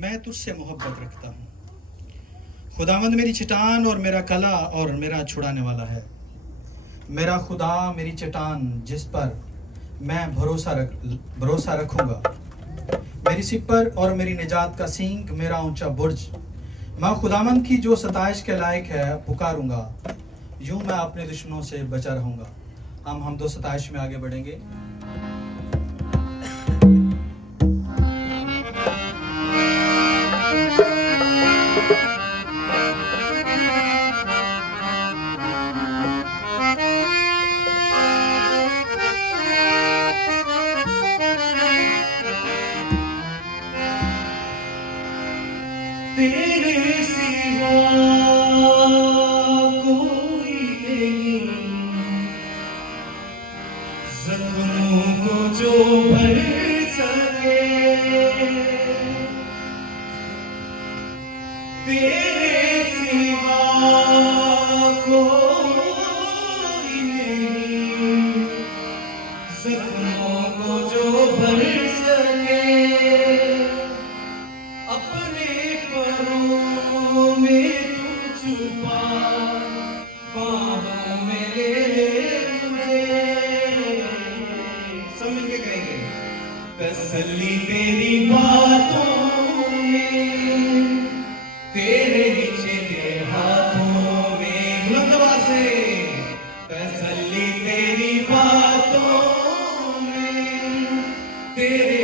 मैं तुझसे मोहब्बत रखता हूँ। खुदावंद मेरी चट्टान और मेरा कला और मेरा छुड़ाने वाला है। मेरा खुदा मेरी चट्टान जिस पर मैं भरोसा रखूँगा, मेरी सिपर और मेरी निजात का सींग, मेरा ऊंचा बुर्ज। मैं खुदावंद की जो सताइश के लायक है पुकारूंगा, यूं मैं अपने दुश्मनों से बचा रहूँगा। हम 227 में आगे बढ़ेंगे। तेरे सिवा कोई नहीं, जख्मों को जो भर सके। तेरे सिवा कोई नहीं, जख्मों को जो भर सके। छुपा बाहों में ले मुझे, सब मिलके कहेंगे। तसल्ली तेरी बातों में, तेरे नीचे हाथों में। बुलंद आवाज से तसल्ली तेरी बातों में, तेरे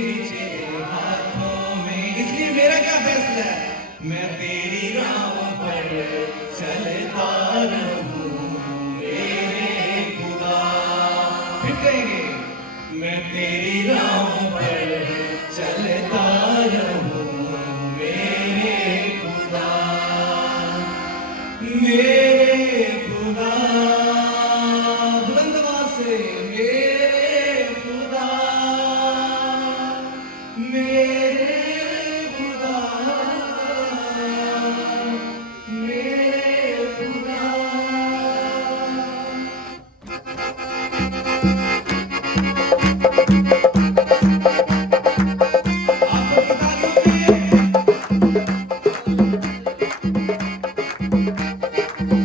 नीचे हाथों में। इसलिए मेरा क्या फैसला है, मैं तेरी राह पर चलता रहूं मेरे खुदा। फिर कहेंगे, मैं तेरी राह पर चलता रहूं मेरे खुदा, मेरे खुदा। बुलंद आवाज से मेरे खुदा, मेरे खुदा, मेरे खुदा। आप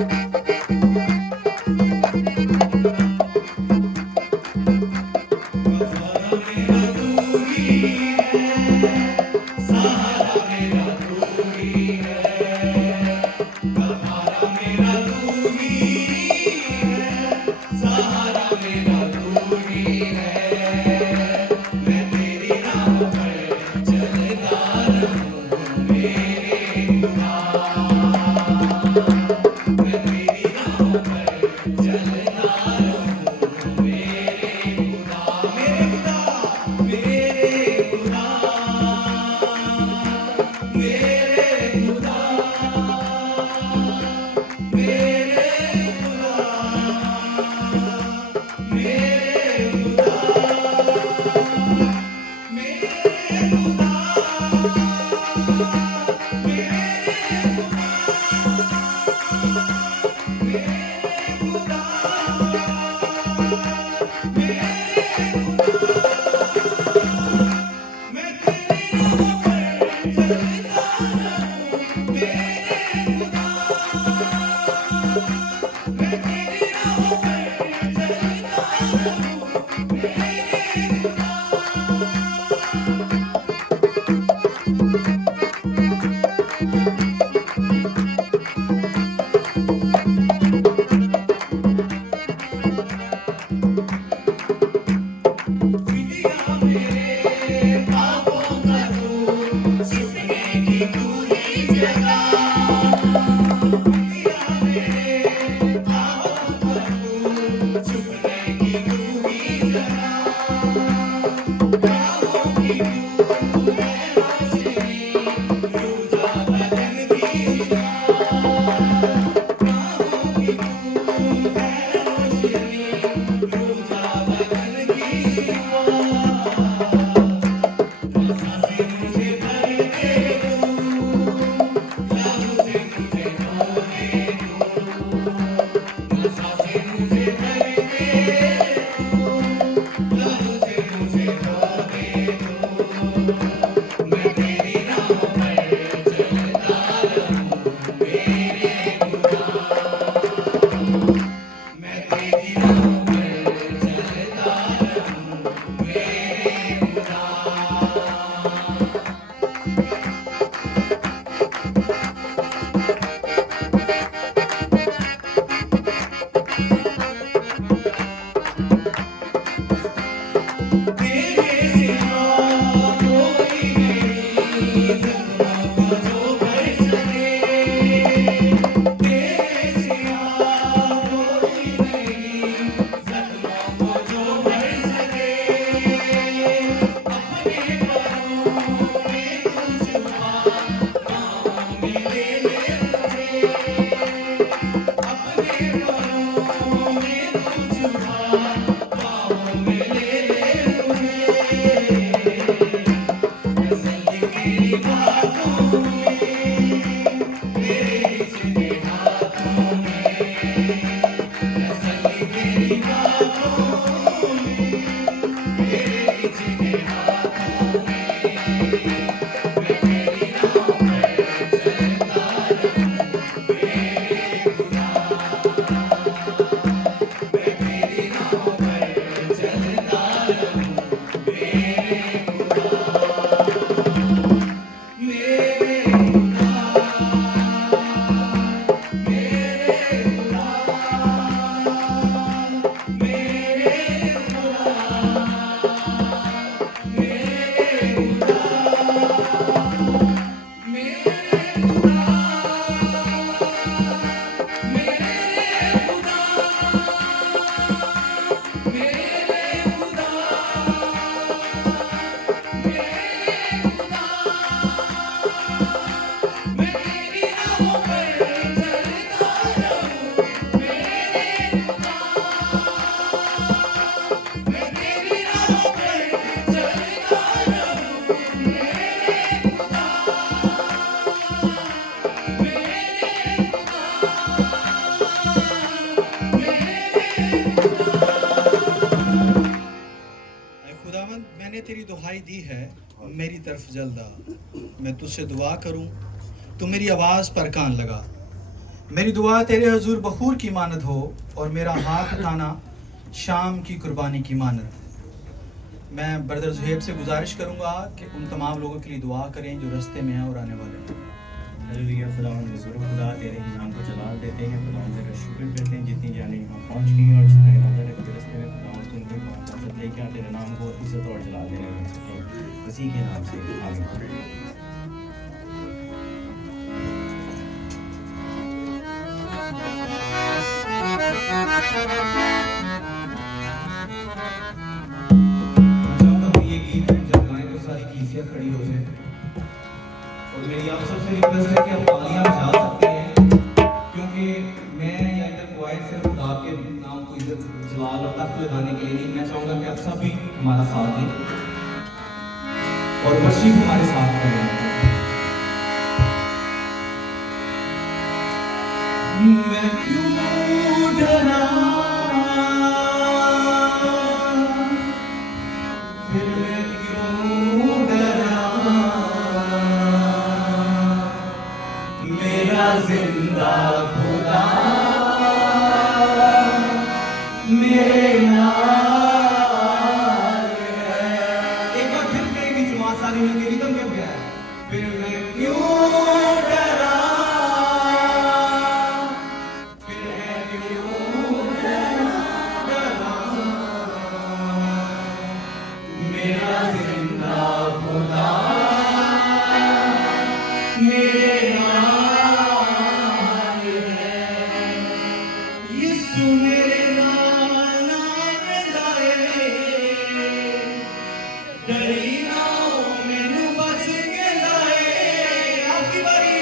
दी है मेरी तरफ जल्द आ। मैं तुझसे दुआ करूं तो मेरी आवाज़ पर कान लगा। मेरी दुआ तेरे हजूर बखूर की मानद हो और मेरा हाथ उठाना शाम की कुर्बानी की मानद। मैं ब्रदर जुहेब से गुजारिश करूंगा कि उन तमाम लोगों के लिए दुआ करें जो रास्ते में हैं और आने वाले हैं। हालेलुया। खुदावंद ज़रूर खुदा तेरे ही नाम को जलाल देते हैं। खुदावंद तेरा शुक्र करते हैं जितनी जाने यहाँ पहुँच गई और जितना इरादा रखते रास्ते में खुदावंद तुम कोई बात लेके आ तेरे नाम को इज्जत और जलाल देने लग सके। मसीह के नाम से आमीन। ये गीत जब गाएं तो सारी कीसियां खड़ी हो जाए और मेरी आप सबसे रिक्वेस्ट है कि आप तालियां बजा सकते हैं, क्योंकि मैं या इधर क्वाइट सिर्फ खुदा के नाम को इज्जत जलाल और तख्त लगाने के लिए नहीं, मैं चाहूँगा कि आप सब भी हमारा साथ दें और वर्शिप हमारे साथ करें। मैं क्यों डरा फिर मैं क्यों डरा, मेरा जिंदा खुदा मेरे नाल है। एक बार फिर कहेगी जमात सारी मिलकर रिदम क्या गया है। फिर मैं क्यों डरा, फिर मैं क्यों डरा, मेरा जिंदा खुदा मेरे नाल है। यीशु मेरे नाल लाए, डरी ना मैनू बच के लाए। आपकी बारी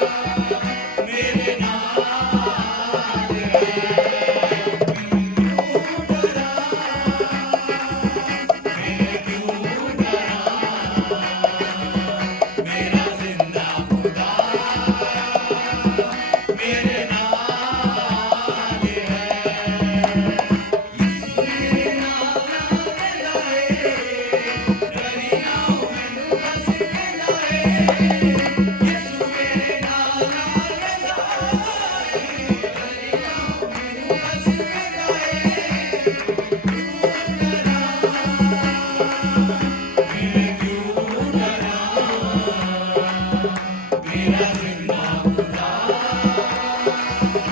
मेरे नाल है, मैं क्यों डरा, मेरा जिंदा खुदा मेरे नाल है, यीशु मेरे नाल रहंदा है, डरी ना मैनू बस कहंदा है, यीशु मेरे नाल रहंदा है, डरी ना मैनू बस कहंदा है, मैं क्यों डरा, मेरा जिंदा खुदा मेरे नाल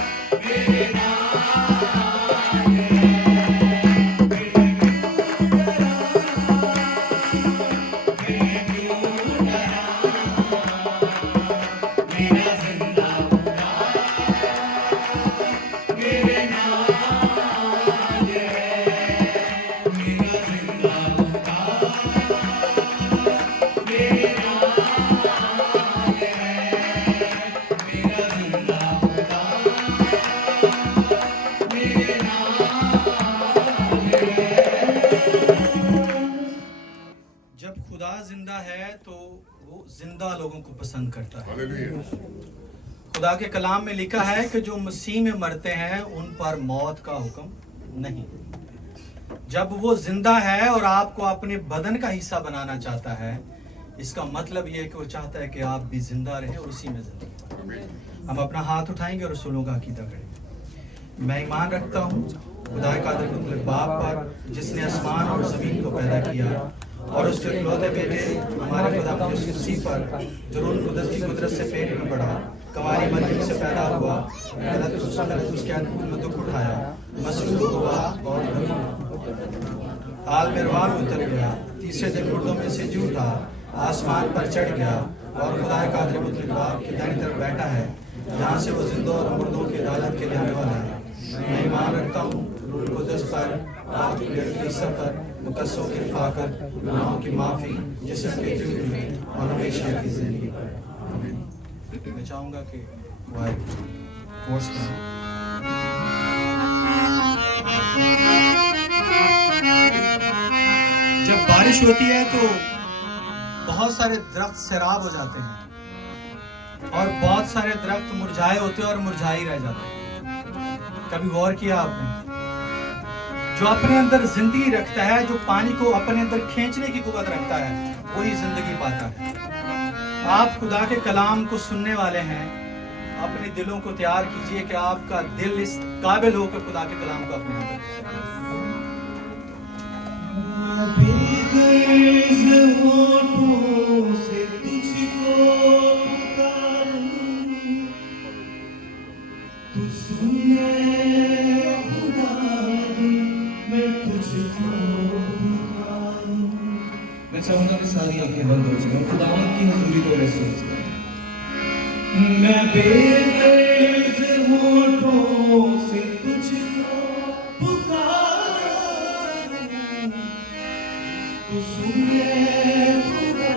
है, मैं क्यों डरा, मेरा जिंदा खुदा मेरे नाल है, मेरा जिंदा खुदा मेरे नाल है, मेरा जिंदा खुदा मेरे नाल है। जब खुदा जिंदा है तो वो जिंदा लोगों को पसंद करता है। खुदा के कलाम में लिखा है कि जो मसीह में मरते हैं उन पर मौत का हुक्म नहीं। जब वो जिंदा है और आपको अपने बदन का हिस्सा बनाना चाहता है, इसका मतलब ये है कि वो चाहता है कि आप भी जिंदा रहें और उसी में जिंदगी। हम अपना हाथ उठाएंगे और रसूलों का अकीदा करेंगे। मैं ईमान रखता हूँ खुदा कादिर मुतलक बाप पर, जिसने आसमान और ज़मीन को पैदा किया, और उसके इकलौते बेटे हमारे खुदा यीशु मसीह पर, जो रूह कुदस की कुदरत से पेट में बढ़ा, कवारी मरियम से पैदा हुआ, उसके अनूप में दुख उठाया, मसलूब हुआ और आल में रुआ में उतर गया, तीसरे दिन मुर्दों में से जी उठा, आसमान पर चढ़ गया और खुदा कादिर मुतलक बाप की दाहिनी तरफ बैठा है, जहाँ से वो जिंदों और मुर्दों की अदालत के लिए आने वाला है। मैं ईमान रखता हूँ रूह कुदस पर, पाक कलीसिया पर, मुकद्दसों की रिफाकत, गुनाहों की माफ़ी, जिस्म के जुर्म और हमेशा की ज़िंदगी पर। मैं चाहूँगा कि वाई कोर्स करें। जब बारिश होती है तो बहुत सारे दरख्त सैराब हो जाते हैं और बहुत सारे दरख्त मुरझाए होते हैं और मुरझाए ही रह जाते हैं। कभी गौर किया आपने? जो अपने अंदर जिंदगी रखता है, जो पानी को अपने अंदर खींचने की कुव्वत रखता है, वही जिंदगी पाता है। आप खुदा के कलाम को सुनने वाले हैं, अपने दिलों को तैयार कीजिए कि आपका दिल इस काबिल हो कि खुदा के कलाम को अपने अंदर। मैं चाहूंगा कि सारी आंखें बंद हो जाएं, खुदावंद की हुजूरी को महसूस करें। मैं बेगैर होठों से तुझको पुकारूं, तू सुन ले खुदा,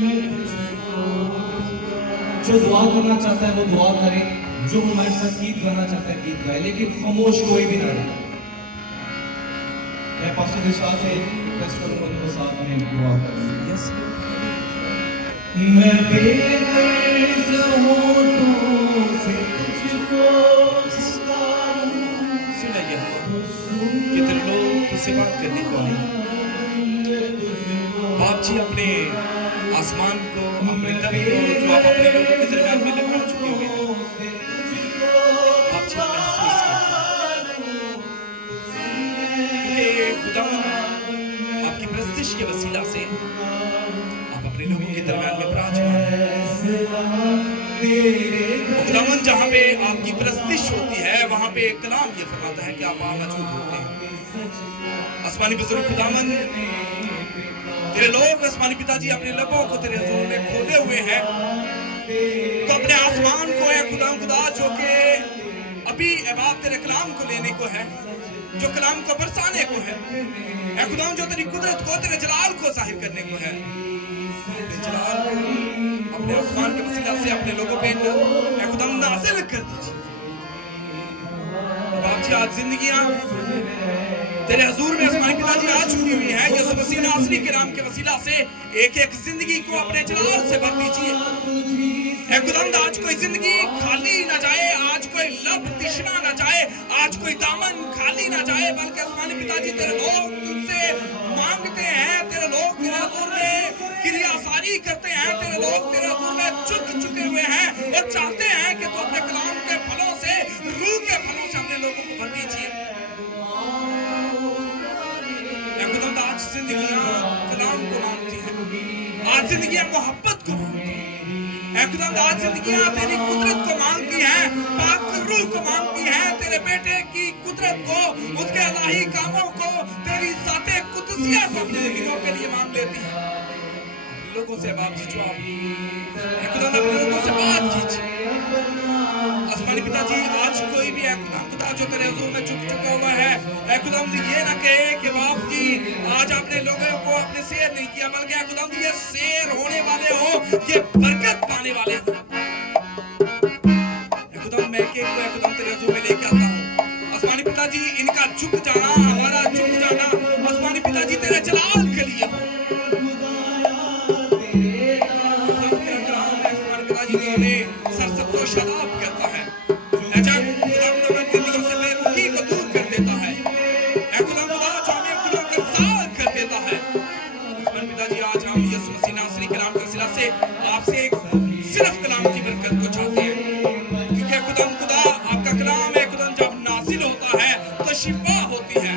मैं तुझको पुकारूं। जो दुआ करना चाहता है वो दुआ करे, जो हमारे साथ गीत गाना चाहता है गीत गाए, लेकिन खामोश कोई भी ना रहे। मैं पास्टर दिशा से रिक्वेस्ट करूंगा उनको साथ में दुआ करें। मैं बेगैर होठों से तुझको पुकारूं। सुनिए, कितने लोग तुझसे बात करने को आए। बाप जी अपने आसमान को, अपने दम को, जो आप अपने लोगों के दरमियान में लगा चुके हुए हैं, बाप जी महसूस करते हैं। खुदावंद आपकी प्रस्तिश के वसीला से आप अपने लोगों के दरमियान में विराजमान हैं। खुदावंद जहाँ पे आपकी प्रस्तिश होती है, वहाँ पे कलाम ये फरमाता है कि आप मौजूद होते हैं। आसमानी बुजुर्ग खुदावंद, तेरे लोग आसमानी पिताजी अपने लबों को तेरे हुजूर में खोले हुए हैं, तो अपने आसमान को है खुदा जो कि अभी बाप तेरे कलाम को लेने को है, जो कलाम को बरसाने को है, खुदा जो तेरी कुदरत को, तेरे जलाल को जाहिर करने को है, तेरे जलाल को अपने आसमान के वसीला से अपने लोगों पे खुदावंद नाज़िल कर दीजिए। बाप जी आज जिंदगियां तेरे हजूर में आसमानी पिताजी आ चुकी हुई है। यीशु मसीह नासरी के नाम के वसीला से एक एक जिंदगी को अपने जलाल से भर दीजिए। ऐ खुदावंद आज कोई जिंदगी खाली ना जाए, आज कोई लब तिश्ना ना जाए, आज कोई दामन खाली ना जाए, बल्कि आसमानी पिताजी तेरे लोग तुझसे मांगते हैं, तेरे लोग तेरे हजूर में क्रियासारी करते हैं, तेरे लोग तेरे हजूर में झुक चुके हुए हैं और चाहते हैं कि तू अपने कलाम के फलों से, रूह के फलों से अपने लोगों को भर दीजिए। आज जिंदगियां कलाम को मांगती हैं, आज जिंदगियां मोहब्बत को मांगती हैं। खुदावंद आज जिंदगियां तेरी कुदरत को मांगती हैं, पाक रूह को मांगती हैं, तेरे बेटे की कुदरत को, उसके इलाही कामों को, तेरी ज़ाते कुदसिया को अपनी जिंदगियों के लिए मांग लेती हैं। लोगों से बाप जी जवाब खुदावंद अपने लोगों से बात कीजिए। आसमानी पिताजी आज कोई भी खुदा जो तेरे हुजूर में झुक चुका हुआ है, खुदावंद ये ना कहे कि बाप जी आज आपने लोगों को अपने शेर नहीं किया, बल्कि खुदावंद ये शेर होने वाले हो, ये बरकत पाने वाले हो। खुदावंद मैं के को खुदावंद तेरे हुजूर में लेके आता हूँ। आसमानी पिताजी इनका झुक जाना, हमारा झुक जाना आसमानी पिताजी तेरे जलाल के लिए हो। सरसब्ज़ो शराब करता है, जिंदगी से बेरुखी को दूर कर देता है, कर देता है। पिताजी आज हम यीशु मसीह नासरी कलाम के वसीला से आपसे सिर्फ कलाम की बरकत को चाहते हैं, क्योंकि खुदा आपका कलाम है। खुदा जब नाजिल होता है तो शिफा होती है,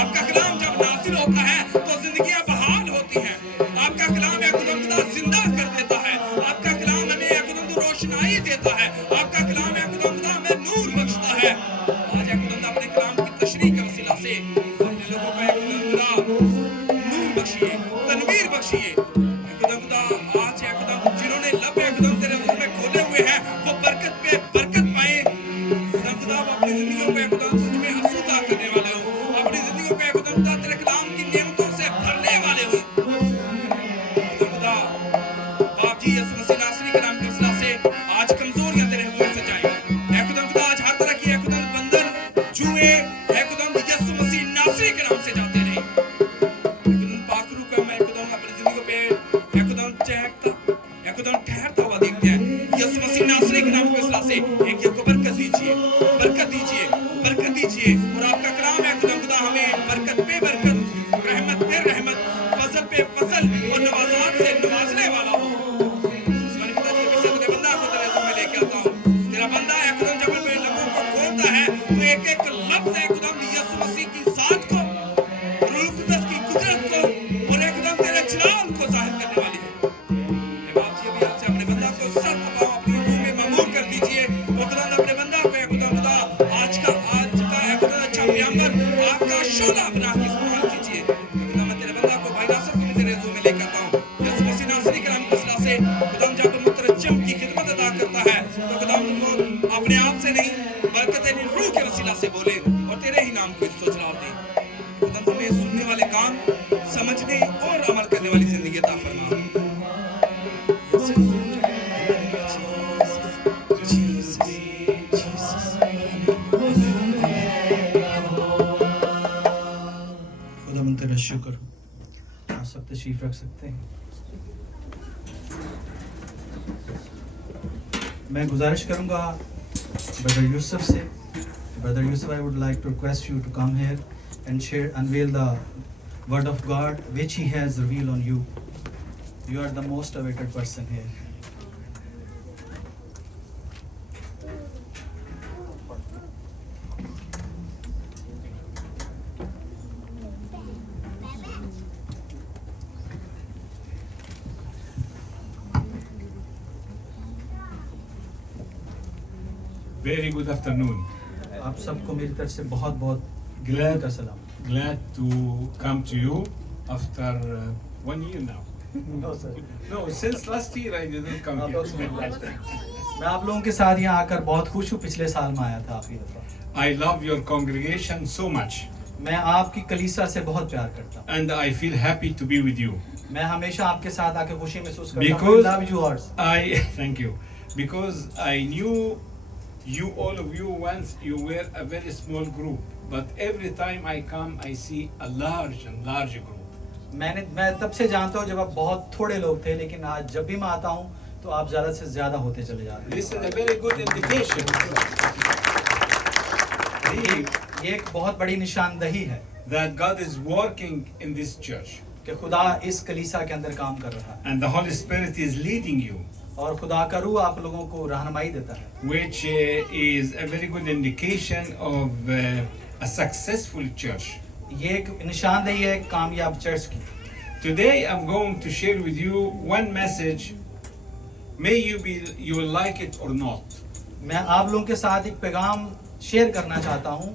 आपका कलाम जब नाजिल होता है तो जिंदगियां बहाल होती हैं। आपका कलाम है खुदा जिंदा कर देता है, आपका कलाम हमें रोशनाई देता है, आपका कलाम है खुदा हमें नूर बख्शता है। आज है खुदा अपने कलाम की तशरीह के वसीला से अपने लोगों को नूर बख्शिए, तनवीर बख्शिए। खुदा आज है खुदा जिन्होंने लब है खुदा तेरे हुजूर में खोले हुए हैं, वो बरकत पे बरकत पाए। खुदा अपनी जिंदगियों को खुदा में आसूदा करने वाले हो, अपनी जिंदगियों को खुदा तेरे कलाम की नेमतों से भरने वाले हो। खुदा बाप जी यीशु मसीह नासरी के नाम के वसीला से आज कमजोरियां तेरे हुजूर से जाएं। ऐ खुदा आज हर तरह की खुदा बंधन जुए है खुदा यीशु मसीह नासरी के नाम से जाते रहे। खुदा पाक रूह का मैं खुदा अपनी जिंदगी पे खुदा चहकता खुदा ठहरता हुआ देखते हैं। यीशु मसीह नासरी के नाम के वसीला से एक को बरकत दीजिए, बरकत दीजिए, बरकत दीजिए। और आपका कलाम है खुदा हमें बरकत पे बरकत, रहमत पे रहमत, फजल पे फजल और नवाजात से नवाजने वाला हो। तेरा बंदा है खुदा जब अपने लबों को खोलता है तो एक एक लफ्ज है खुदा यीशु मसीह की जात को, रूह कुदस की कुदरत को और एक खुदा तेरे जलाल को जाहिर करने वाली है। बाप जी अभी आपसे अपने बंदा को सर पकाओ, अपनी रूह में ममूर कर दीजिए। और खुदा अपने बंदा को खुदा आज का खुदा अच्छा पैगंबर आपका शोला बना के इस्तेमाल कीजिए। खुदा मैं तेरे बंदा को भाई नासर को भी तेरे रूह में लेकर आता हूँ। यीशु मसीह नासरी के नाम के वसीला से खुदा जब मुतरज्जिम की खिदमत अदा करता है तो खुदा अपने आप से नहीं बल्कि तेरी रूह के वसीला से बोले और तेरे ही नाम को इज्जत जलाल दे। खुदा हमें सुनने वाले कान, समझने और अमल करने वाली जिंदगी अता फरमा। खुदा तेरा शुक्र। आप सब तशरीफ रख सकते हैं। मैं गुजारिश करूंगा ब्रदर यूसुफ से। ब्रदर Yusuf, I would like to request you to come here and unveil the word of God which he has revealed on you. You are the most awaited person here. Very good afternoon. आप सबको मेरी तरफ से बहुत बहुत Glad, का सलाम। glad to come to you after 1 year now. No, sir. No, since last year I didn't come here. मैं आप लोगों के साथ यहाँ आकर बहुत खुश हूँ। पिछले साल में आया था आखिरी दफा। I love your congregation so much, मैं आपकी कलीसिया से बहुत प्यार करता हूँ and I feel happy to be with you. मैं हमेशा आपके साथ आके खुशी महसूस करता हूँ। Because love you horse. thank you. Because I knew you, all of you, once you were a very small group, but every time I come, I see a large and large group. मैं तब से जानता हूँ जब आप बहुत थोड़े लोग थे, लेकिन आज जब भी मैं आता हूँ तो आप ज्यादा से ज्यादा होते चले जा रहे This is a very good indication. हैं। ये एक बहुत बड़ी निशानदही है That God is working in this church, कि खुदा इस कलीसिया के अंदर काम कर रहा है and the Holy Spirit is leading you, और खुदा का रूह आप लोगों को रहनुमाई देता है, which is a very good indication of a successful church. ये एक निशानदही है एक कामयाब चर्च की। Today I'm going to share with you one message. May you will like it or not. मैं आप लोगों के साथ एक पैगाम शेयर करना चाहता हूँ,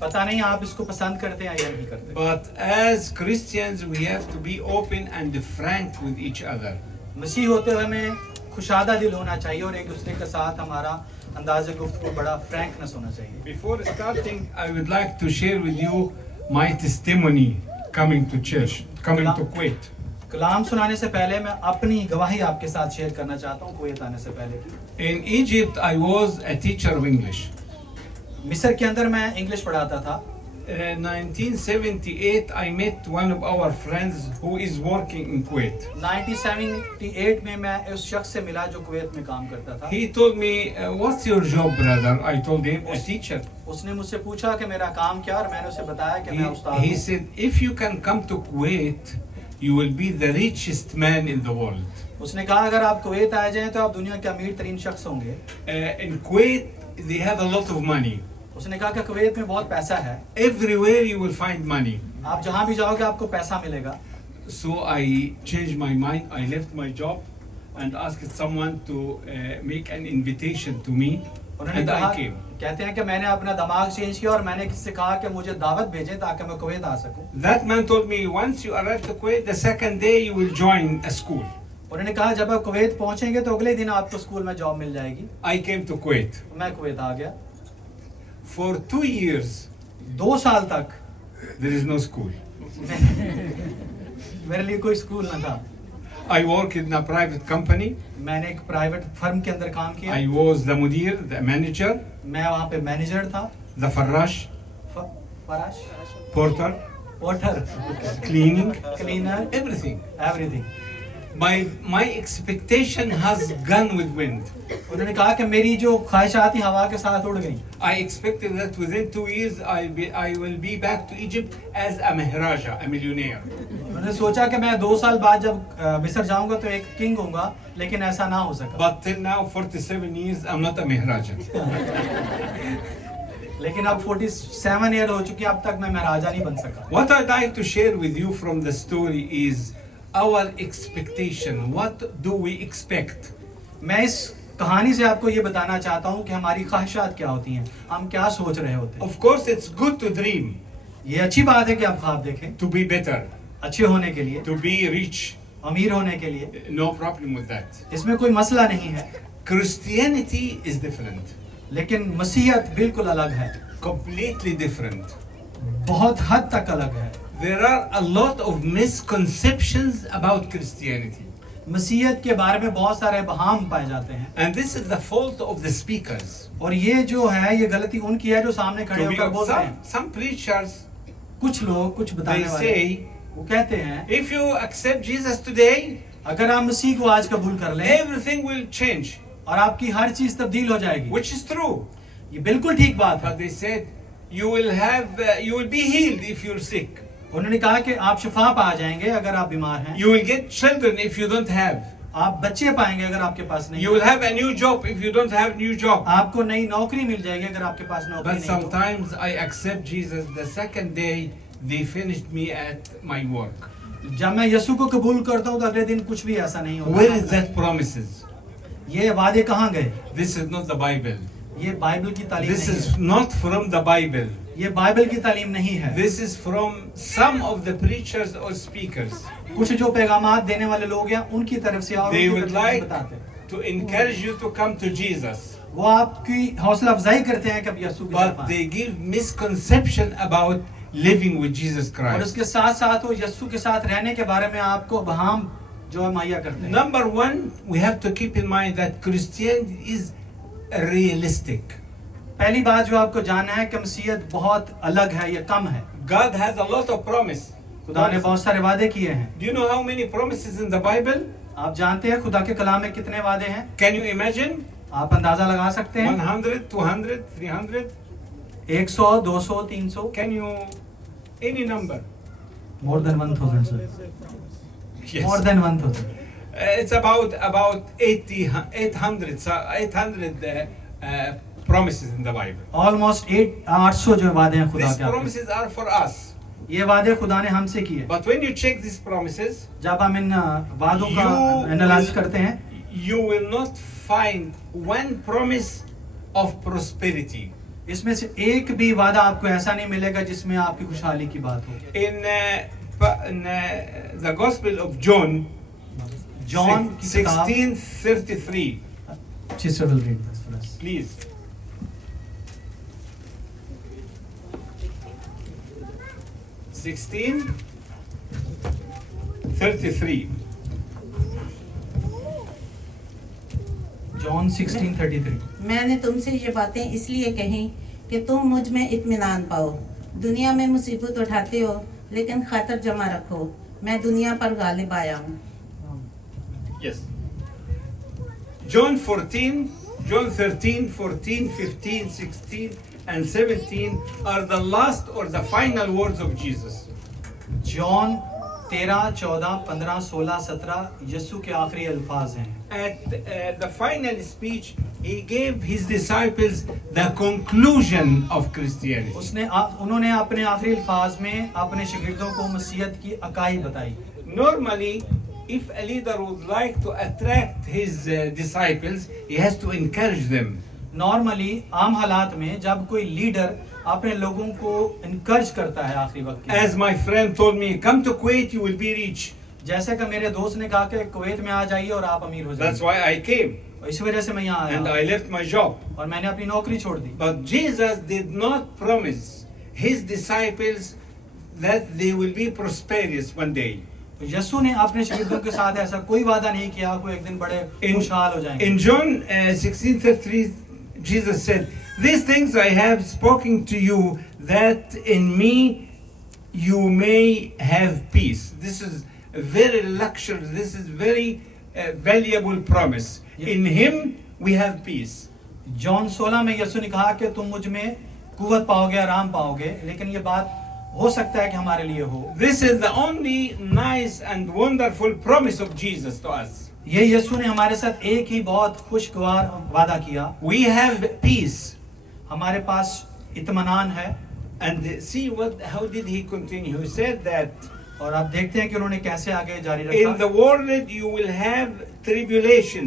पता नहीं आप इसको पसंद करते हैं या नहीं करते। But as Christians, we have to be open and frank with each other. मसीह होते हुए हमें खुशादा दिल होना चाहिए और एक दूसरे के साथ हमारा अंदाज़ गुफ्तगू बड़ा फ्रैंकनेस होना चाहिए। Before starting, I would like to share with you my testimony coming to church, coming to Kuwait. कलाम सुनाने से पहले मैं अपनी गवाही आपके साथ शेयर करना चाहता हूँ कुवैत आने से पहले की। In Egypt, I was a teacher of English. मिस्र के अंदर मैं इंग्लिश पढ़ाता था। 1978, I met one of our friends who is working in Kuwait. 1978 में मैं उस शख्स से मिला जो कुवैत में काम करता था। He told me, "What's your job, brother?" I told him, "A teacher." उसने मुझसे पूछा कि मेरा काम क्या, और मैंने उसे बताया कि मैं उस्ताद He हूँ। said, "If you can come to Kuwait, you will be the richest man in the world." उसने कहा अगर आप कुवैत आ जाएं तो आप दुनिया के अमीर तरीन शख्स होंगे। In Kuwait, they have a lot of money. उसने कहा कि कुवैत में बहुत पैसा है, Everywhere you will find money. आप जहाँ भी जाओगे आपको पैसा मिलेगा। So I changed my mind. I left my job and asked someone to make an invitation to me, उन्होंने and कहा, I came. कहते हैं कि मैंने अपना दिमाग चेंज किया और मैंने किसी से कहा कि मुझे दावत भेजें ताकि मैं कुवैत आ सकूं। That man told me, once you arrive to Kuwait, the second day you will join a school. उन्होंने कहा जब आप कुवैत पहुंचेंगे तो अगले दिन आपको स्कूल में जॉब मिल जाएगी। I came to Kuwait. मैं कुवैत आ गया। For 2 years, 2 साल तक there is no school. मेरे लिए कोई स्कूल न था। I worked in a private company. मैंने एक प्राइवेट फर्म के अंदर काम किया। I was the mudir, the manager, मैं वहाँ पे मैनेजर था। the farrash, फराश, porter, porter, cleaning, cleaner, everything. Everything. My expectation has gone with wind. उन्होंने कहा कि मेरी जो ख्वाहिशात थी हवा के साथ उड़ गई। I expected that within 2 years I will be back to Egypt as a Maharaja, a millionaire. उन्होंने सोचा कि मैं 2 साल बाद जब मिस्र जाऊंगा तो एक किंग होऊंगा, लेकिन ऐसा ना हो सका। But till now, 47 years, I'm not a Maharaja. लेकिन अब 47 ईयर हो चुकी, अब तक मैं महाराजा नहीं बन सका। What I'd like to share with you from the story is our expectation. What do we expect? मैं इस कहानी से आपको ये बताना चाहता हूँ कि हमारी ख्वाहिशात क्या होती हैं, हम क्या सोच रहे होते हैं। Of course, it's good to dream, ये अच्छी बात है कि आप ख्वाब देखें, to be better, अच्छे होने के लिए, to be rich. अमीर होने के लिए, No problem with that. इसमें कोई मसला नहीं है। Christianity is different, लेकिन मसीहत बिल्कुल अलग है, completely different. बहुत हद तक अलग है। There are a lot of misconceptions about Christianity. मसीहत के बारे में बहुत सारे बहाम पाए जाते हैं, And this is the fault of the speakers. और ये जो है ये गलती उनकी है जो सामने खड़े To be, होकर बोलते हैं। some preachers, कुछ लोग, कुछ they बताने वाले, say, वो कहते हैं if you accept Jesus today, अगर आप मसीह को आज कबूल कर लें everything will change, और आपकी हर चीज तब्दील हो जाएगी। which is true. ये बिल्कुल ठीक बात है। But they said, you will be healed if you're sick. उन्होंने कहा कि आप शिफा पा जाएंगे अगर आप बीमार हैं, You will get children if you don't have. आप बच्चे पाएंगे अगर आपके पास नहीं You will have a new job if you don't have new job. आपको नई नौकरी मिल जाएगी अगर आपके पास नौकरी But नहीं हो। sometimes I accept Jesus. The second day, they finished me at my work. जब मैं यीशु को कबूल करता हूँ तो अगले दिन कुछ भी ऐसा नहीं Where is होता। that promises? ये वादे कहाँ गए? This is not the Bible. ये बाइबल की तालीम This नहीं is है। not from the Bible. ये बाइबल की तालीम नहीं है। This is from some of the preachers or speakers. कुछ जो पैगामात देने वाले लोग हैं उनकी तरफ से और They उनकी would तरफ से like बताते हैं। to encourage you to come to Jesus. वो आपकी हौसला अफजाई करते हैं कि अब यीशु की तरफ But आएं। they give misconception about living with Jesus और Christ. उसके साथ साथ वो यीशु के साथ रहने के बारे में आपको बहाम जो है मुहैया करते हैं। Number one, we have to keep in mind that Christianity is realistic. पहली बात जो आपको जानना है कि मसीहत बहुत अलग है, ये कम है। God has a lot of promise. खुदा ने बहुत सारे वादे किए हैं। Do you know how many promises in the Bible? आप जानते हैं खुदा के कलाम में कितने वादे हैं? Can you imagine? आप अंदाजा लगा सकते हैं? 100, 200, 300? 100, 200, 300, Can you, any number? more than 1000 sir. Yes. More than 1000. It's about 800 promises in the Bible. Almost 800 जो वादे हैं खुदा These के आपके। promises are for us. ये वादे खुदा ने हमसे किए। But when you check these promises, जब हम इन वादों का You एनालाइज will- करते हैं, you will not find one promise of prosperity. इसमें से एक भी वादा आपको ऐसा नहीं मिलेगा जिसमें आपकी खुशहाली की बात हो। In the Gospel of John, John की किताब 16:33, Sister will read this for us. please. Sixteen 33. जॉन 16:33। मैंने तुमसे ये बातें इसलिए कही कि तुम मुझ में इत्मीनान पाओ। दुनिया में मुसीबत उठाते हो, लेकिन खातर जमा रखो, मैं दुनिया पर गालिब आया हूँ। Yes. John 14, John 13, 14, 15, 16, and 17 are the last or the final words of Jesus. John 13, 14, 15, 16, 17 यीशु के आखिरी अल्फाज हैं। At the final speech, he gave his disciples the conclusion of Christianity. उन्होंने अपने आखिरी अल्फाज में अपने शागिर्दों को मसीहत की अकाई बताई। Normally, if a leader would like to attract his disciples, he has to encourage them. Normally आम हालात में जब कोई लीडर अपने लोगों को इनकरेज करता है आखिरी वक्त के, As my friend told me, come to Kuwait, you will be rich. जैसे कि मेरे दोस्त ने कहा कि कुवैत में आ जाइए और आप अमीर हो That's जाइए, why I came और इस वजह से मैं यहाँ and आया I left my job. और मैंने अपनी नौकरी छोड़ दी। But Jesus did not promise his disciples that they will be prosperous one day. यीशु ने अपने शागिर्दों के साथ ऐसा कोई वादा नहीं किया वो एक दिन बड़े खुशहाल हो जाएंगे। In John 16:33, Jesus said, "These things I have spoken to you, that in me you may have peace." This is a very luxury. This is very valuable promise. In Him we have peace. John 16 में यीशु ने कहा कि तुम मुझ में कुव्वत पाओगे, आराम पाओगे, लेकिन ये बात हो सकता है कि हमारे लिए हो। This is the only nice and wonderful promise of Jesus to us. ये यीशु ने हमारे साथ एक ही बहुत खुशगवार वादा किया। We have peace. हमारे पास इत्मीनान है। And see how did he continue? He said that और आप देखते हैं कि उन्होंने कैसे आगे जारी in the रखा। world you will have tribulation.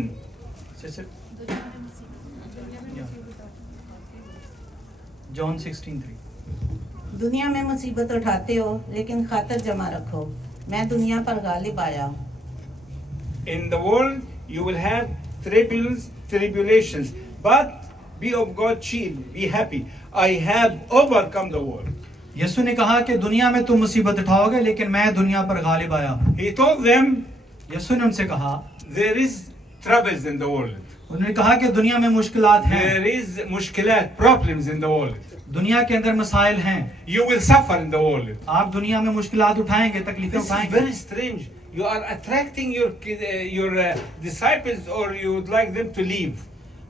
John 16:3। दुनिया में मुसीबत उठाते हो, लेकिन खातर जमा रखो, मैं दुनिया पर गालिब आया हूँ। In the world you will have tribulations, but be of God cheer, be happy. I have overcome the world. यीशु ने कहा कि दुनिया में तुम मुसीबत उठाओगे, लेकिन मैं दुनिया पर गालिब आया हूँ। He told them यीशु ने उनसे कहा, there is troubles in the world. उन्होंने कहा कि दुनिया में मुश्किलात हैं, There is mushkilat, problems in the world. दुनिया के अंदर मसाइल हैं। You will suffer in the world. आप दुनिया में मुश्किलात उठाएंगे, तकलीफें This is उठाएंगे। very strange. You are attracting your disciples, or you would like them to leave.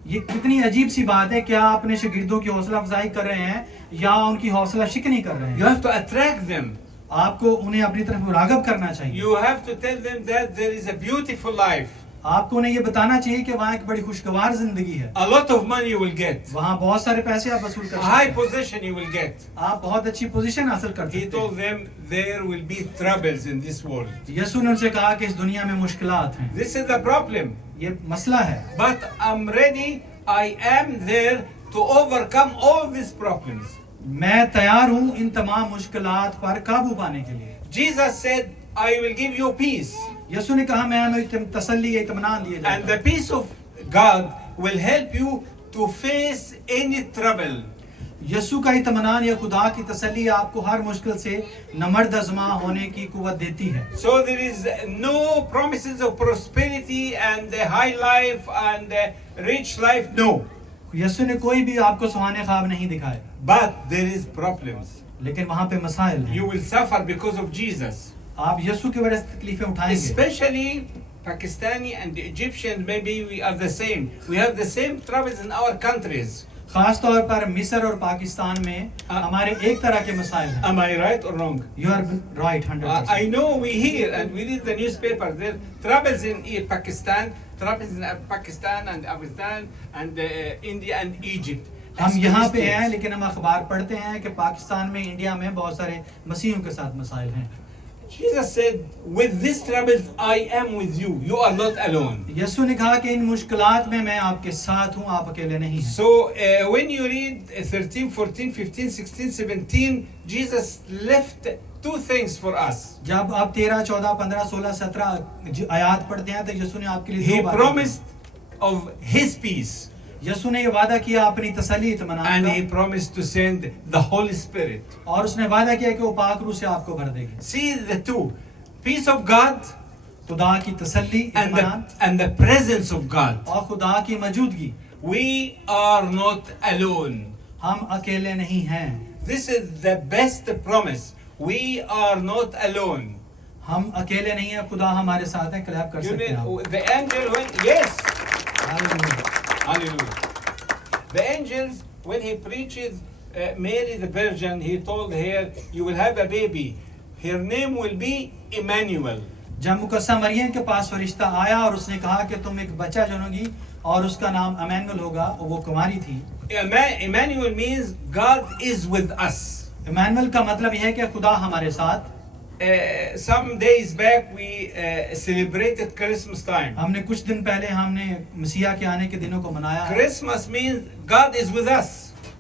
ये कितनी अजीब सी बात है। क्या आप अपने शागिर्दों की हौसला अफजाई कर रहे हैं या उनकी हौसला शिकनी कर रहे You हैं? have to attract them. आपको उन्हें अपनी तरफ राग़िब करना चाहिए। You have to tell them that there is a beautiful life. आपको उन्हें ये बताना चाहिए कि वहाँ एक बड़ी खुशगवार जिंदगी है। A lot of money you will get. वहाँ बहुत सारे पैसे आप वसूल कर A सकते high हैं। position you will get. आप बहुत अच्छी पोजीशन हासिल कर He सकते told हैं। them there will be troubles in this world. यीशु ने उनसे कहा कि इस दुनिया में मुश्किलात हैं। This is the problem. ये मसला है। But I'm ready. I am there to overcome all these problems. मैं तैयार हूँ इन तमाम मुश्किलात पर काबू पाने के लिए। Jesus said, I will give you peace. यीशु ने कहा मैं हमें तसल्ली इत्मीनान दिए And the जाएगा। peace of God will help you to face any trouble. यीशु का इत्मीनान या खुदा की तसल्ली आपको हर मुश्किल से नमर्द आज़मा होने की कुव्वत देती है। So there is no promises of prosperity and high life and rich life, no. यीशु ने कोई भी आपको सुहाने ख्वाब नहीं दिखाए, But there is problems. लेकिन वहाँ पे मसाइल You हैं। will suffer because of Jesus. आप यीशु की वजह से तकलीफें उठाएंगे। Especially Pakistani and the Egyptians, maybe we are the same. We have the same troubles in our countries. खास तौर पर मिस्र और पाकिस्तान में हमारे एक तरह के मसाइल हैं। Am I right or wrong? You are right 100%। I know we hear and we read the newspaper. There are troubles in Pakistan, troubles in Pakistan and Afghanistan and India and Egypt. हम यहाँ पे हैं लेकिन हम अखबार पढ़ते हैं कि पाकिस्तान में, इंडिया में बहुत सारे मसीहों के साथ मसाइल हैं। Jesus said, with these troubles I am with you. You are not alone. यीशु ने कहा कि इन मुश्किलात में मैं आपके साथ हूँ, आप अकेले नहीं हैं। So when you read 13, 14, 15, 16, 17, Jesus left two things for us. जब आप 13, 14, 15, 16, 17 आयात पढ़ते हैं तो यीशु ने आपके लिए He दो बातें promised of His peace यीशु ने ये वादा किया अपनी तसल्ली इत्मीनान and का, He promised to send the Holy Spirit. और उसने वादा किया कि वो पाक रूह से आपको भर देगी। See the two, peace of God खुदा की तसल्ली इत्मीनान and the presence of God. और खुदा की मौजूदगी। We are not alone. हम अकेले नहीं हैं। This is the best promise. We are not alone. हम अकेले नहीं हैं, खुदा हमारे साथ है। क्लैप कर You सकते हैं know, आप। the angel went, yes. Hallelujah. Hallelujah. The angels, when he preaches Mary the Virgin, he told her, you will have a baby. Her name will be Emmanuel. जब मुकद्दसा मरियम के पास फरिश्ता आया और उसने कहा कि तुम एक बच्चा जनोगी और उसका नाम अमैनुअल होगा, और वो कुमारी थी। Emmanuel means God is with us. Emmanuel का मतलब यह है कि खुदा हमारे साथ। Some days back we celebrated Christmas time. हमने कुछ दिन पहले हमने मसीहा के आने के दिनों को मनाया है। Christmas means God is with us.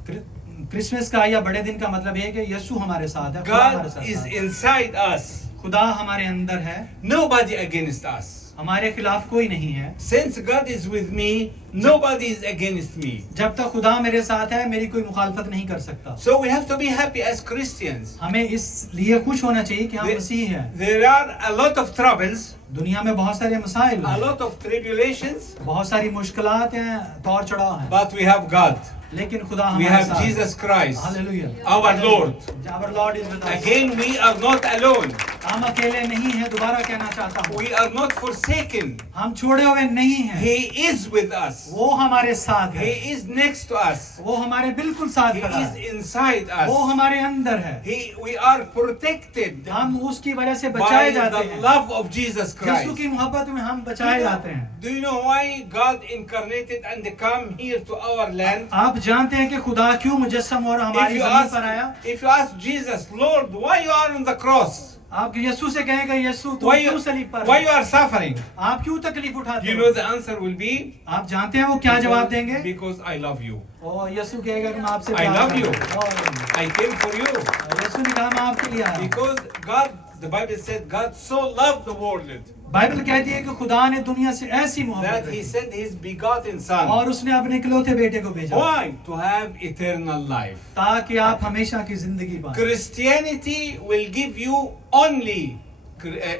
Christmas का या बड़े दिन का मतलब यह है कि यीशु हमारे साथ है, खुदा हमारे God साथ is है। inside us. खुदा हमारे अंदर है, Nobody against us. हमारे खिलाफ कोई नहीं है। Since God is with me, nobody is against me. जब तक खुदा मेरे साथ है, मेरी कोई मुखालफत नहीं कर सकता। So we have to be happy as Christians. हमें इसलिए खुश होना चाहिए कि हम मसीह हैं। There are a lot of troubles, दुनिया में बहुत सारे मसाइल a हैं, lot of tribulations, बहुत सारी मुश्किलात हैं, तौर चढ़ाव हैं, but we have God. लेकिन खुदा We हमारे have साथ है। Jesus Christ, hallelujah. our Lord. Our Lord is with us। Again, we are not alone. हम अकेले नहीं हैं, दोबारा कहना चाहता हूँ। We are not forsaken. हम छोड़े हुए नहीं हैं। He is with us. वो हमारे साथ है। He is next to us. वो हमारे बिल्कुल साथ He खड़ा is है। inside वो us. हमारे अंदर है। We are protected हम उसकी वजह से by बचाए जाते the हैं। love of Jesus यीशु Christ. की मोहब्बत में हम बचाए जाते हैं। Do you know why God incarnated and come here to our land? आप जानते हैं कि खुदा क्यों मुजस्सम और If हमारी you ज़मीन पर आया? if you ask Jesus, Lord, why you are on the cross? आप यीशु से कहेंगे, यीशु तुम Why क्यों you, सलीब पर why हो? you are suffering? आप क्यों तकलीफ उठाते You हो? know the answer will be आप जानते हैं वो क्या जवाब देंगे? because I love you. और यीशु कहेगा कि मैं आपसे I प्यार love करता you. हूं। और I came for you. यीशु ने कहा मैं आपके लिए आया हूं। Because God, the Bible said, God so loved the world Bible कहती है कि खुदा ने दुनिया से ऐसी मोहब्बत that He रखी sent His begotten Son. और उसने अपने इकलौते बेटे को भेजा Why? To have eternal life. ताकि आप हमेशा की जिंदगी पाएं। Christianity will give you only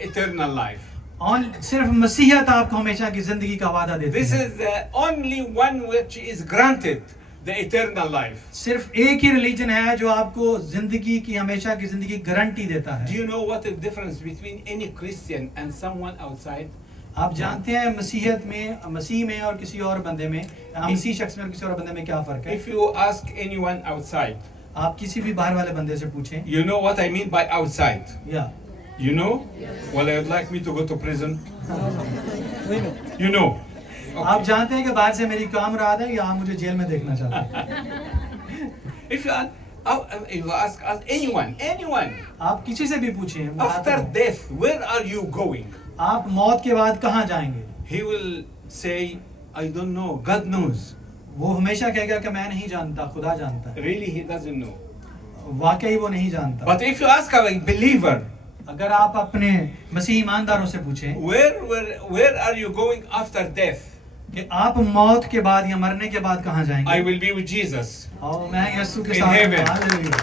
eternal life. और सिर्फ मसीहत आपको हमेशा की जिंदगी का वादा देती This है। is the only one which is granted the eternal life. सिर्फ एक ही रिलीजन है जो आपको जिंदगी की, हमेशा की जिंदगी गारंटी देता Do है। you know what the difference between any Christian and someone outside? आप जानते हैं मसीहत में, मसीह में और किसी और बंदे में, मसीह शख्स में और किसी और बंदे में क्या फर्क है? If you ask anyone outside, आप किसी भी बाहर वाले बंदे से पूछें, you know what I mean by outside? या You know? Well, I would like me to go to prison. You know? आप जानते हैं कि बाहर से मेरी क्या मुराद है या आप मुझे जेल में देखना चाहते हैं? If you ask anyone, आप किसी से भी पूछें, after death, where are you going? आप मौत के बाद कहाँ जाएंगे? He will say, I don't know. God knows. वो हमेशा कहेगा कि मैं नहीं जानता, खुदा जानता है। Really, he doesn't know. वाकई वो नहीं जानता। But if you ask a believer, अगर आप अपने मसीह ईमानदारों से पूछें, where are you going after death? कि आप मौत के बाद या मरने के बाद कहाँ I जाएंगे? will be with Jesus. और मैं यीशु के In साथ heaven. Hallelujah.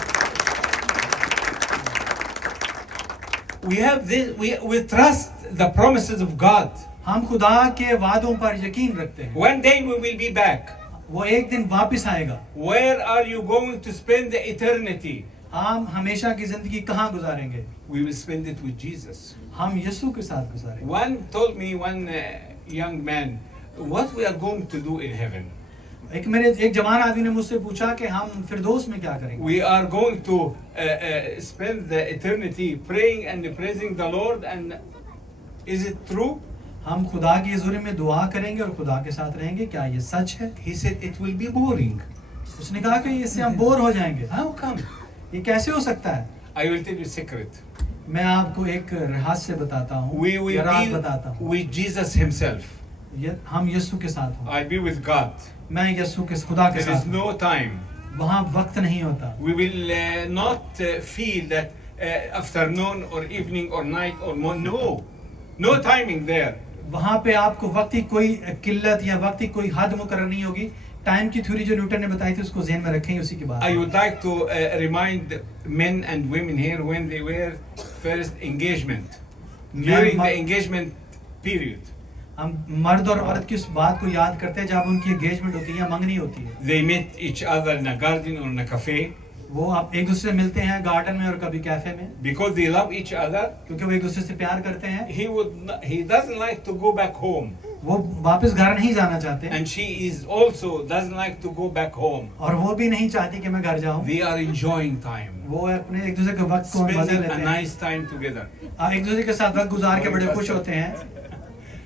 We have this, we trust the promises of God. हम खुदा के वादों पर यकीन रखते हैं। One day we will be back. वो एक दिन वापस आएगा। Where are you going to spend the eternity? हम हमेशा की जिंदगी कहाँ गुजारेंगे? We will spend it with Jesus. हम यीशु के साथ गुजारेंगे। One told me, one young man, what we are going to do in heaven. एक जवान आदमी ने मुझसे पूछा कि हम फिरदौस में क्या करेंगे? We are going to spend the eternity praying and praising the Lord, and is it true? हम खुदा की हुजूरी में दुआ करेंगे और खुदा के साथ रहेंगे, क्या ये सच है? He said it will be boring. उसने कहा कि इससे हम बोर हो जाएंगे। How come? ये कैसे हो सकता है? I will tell you a secret. मैं आपको एक रहस्य बताता हूँ, We will या राज बताता be हूँ। with Jesus Himself. हम यीशु के साथ हों। I'll be with God. मैं यीशु के खुदा के There is साथ हूँ। no time. वहाँ वक्त नहीं होता। We will not feel that afternoon or evening or night or morning. No timing there. वहाँ पे आपको वक्त की कोई किल्लत या वक्त की कोई हद मुकर्रर नहीं होगी। टाइम की थ्योरी जो न्यूटन ने बताई थी उसको ज़हन में रखें, उसी की बात। I would like to remind men and women here when they were first engagement. During the engagement period, हम मर्द और औरत की उस बात को याद करते हैं जब उनकी एंगेजमेंट होती है या मंगनी होती है। they met each other in a garden or in a cafe वो आप एक दूसरे से मिलते हैं गार्डन में और कभी कैफे में, because they love each other. क्योंकि वो एक दूसरे से प्यार करते हैं। He doesn't like to go back home, वो वापस घर नहीं जाना चाहते and she is also doesn't like to go back home. और वो भी नहीं चाहती कि मैं घर जाऊं। They are enjoying time, वो अपने एक दूसरे के वक्त को मजे spending लेते a हैं, nice time together एक दूसरे के साथ वक्त गुजार के बड़े खुश होते हैं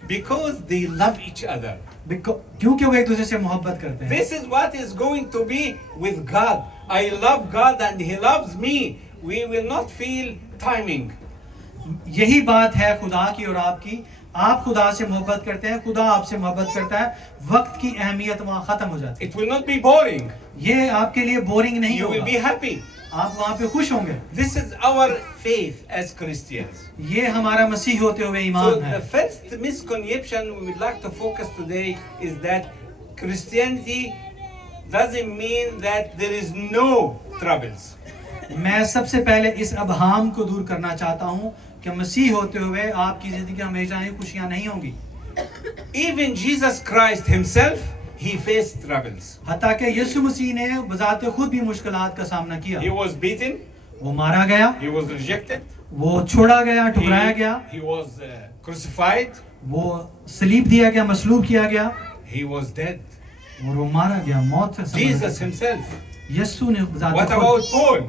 because they love each other. क्योंकि वो एक दूसरे से मोहब्बत करते हैं। This is what is going to be with God. I love God and He loves me. We will not feel timing. यही बात है खुदा की और आपकी। आप खुदा से मोहब्बत करते हैं, खुदा आपसे मोहब्बत करता है, वक्त की अहमियत वहाँ खत्म हो जाती है। It will not be boring. ये आपके लिए बोरिंग नहीं You will be होगा, happy. आप वहाँ पे खुश होंगे। This is our faith as Christians. ये हमारा मसीह होते हुए So ईमान the है। first misconception we would like to focus today is that Christianity doesn't mean that there is no troubles. मैं सबसे पहले इस अबहाम को दूर करना चाहता हूँ कि मसीह होते हुए आपकी जिंदगी हमेशा ही खुशियाँ नहीं होंगी। Even Jesus Christ Himself, He faced troubles. हत्ता कि यीशु मसीह ने बजाते खुद भी मुश्किलात का सामना किया। He was beaten, वो मारा गया, He was rejected, वो छोड़ा गया, ठुकराया गया, he was crucified, वो सलीब दिया गया, मसलूब किया गया, He was dead. और वो मारा गया, मौत से Jesus Himself. यीशु ने बजाते What खुद। about Paul?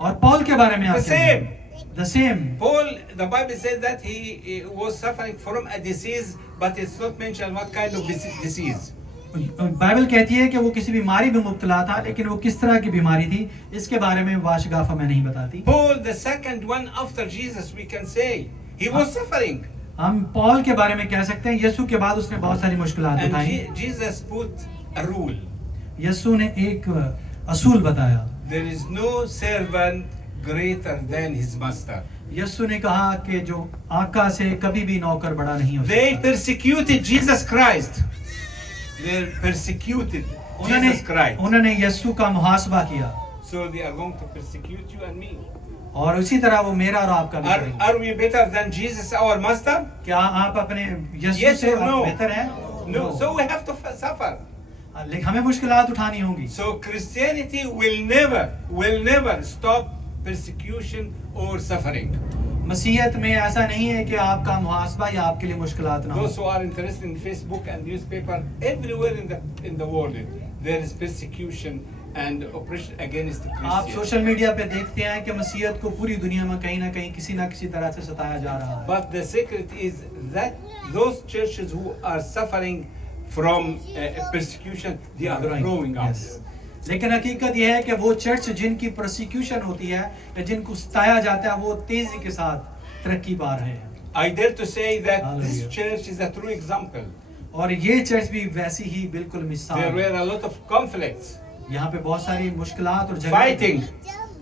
और पौल के बारे में आप The क्या same. कहेंगे? The same. Paul, the Bible says that he was suffering from a disease, but it's not mentioned what kind of disease. Bible कहती है कि वो किसी बीमारी में मुब्तला था, लेकिन वो किस तरह की बीमारी थी इसके बारे में वाशगाफा में नहीं बताती। Paul, the second one after Jesus, we can say, he was suffering. हम पौल के बारे में कह सकते हैं यीशु के बाद उसने बहुत सारी मुश्किलात And उठाई। Jesus put a rule. यीशु ने एक असूल बताया। There is no servant greater than his master. यीशु ने कहा कि जो आका से कभी भी नौकर बड़ा नहीं हो They सकता। persecuted Jesus Christ. They persecuted Jesus Christ. उन्होंने यीशु का मुहासबा किया So they are going to persecute you and me. और उसी तरह वो मेरा और आपका भी करेंगे। Are we better than Jesus, our master? क्या आप अपने यीशु Yes से or no? बेहतर हैं? No. So we have to suffer. लेकिन हमें मुश्किलात उठानी होंगी। So Christianity will never stop persecution or suffering. मसीहत में ऐसा नहीं है कि आपका मुहासबा या आपके लिए मुश्किलात ना हो। Those who are interested in Facebook and newspaper, everywhere in the world, there is persecution and oppression against the आप Christians. सोशल मीडिया पे देखते हैं कि मसीहत को पूरी दुनिया में कहीं ना कहीं किसी ना किसी तरह से सताया जा रहा है। But the secret is that those churches who are suffering from persecution, they are growing up. Yes. लेकिन हकीकत यह है कि वो चर्च जिनकी प्रोसिक्यूशन होती है या जिनको सताया जाता है वो तेजी के साथ तरक्की पा रहे हैं। I dare to say that this Hallelujah. church is a true example. और ये चर्च भी वैसी ही बिल्कुल There मिसाल were है। a lot of conflicts, यहाँ पे बहुत सारी मुश्किलात और fighting,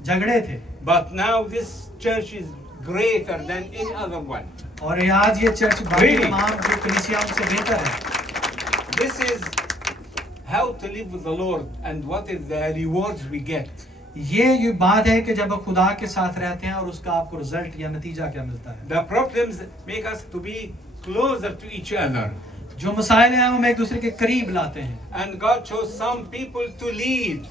झगड़े थे but now this church is greater than any other one. और आज ये चर्च बाकी Really? तमाम जो कलीसियाओं से बेहतर है। this is how to live with the Lord and what is the rewards we get. ये बात है कि जब आप खुदा के साथ रहते हैं और उसका आपको रिजल्ट या नतीजा क्या मिलता है। The problems make us to be closer to each other. जो मसाइल हैं हम एक दूसरे के करीब लाते हैं। And God chose some people to lead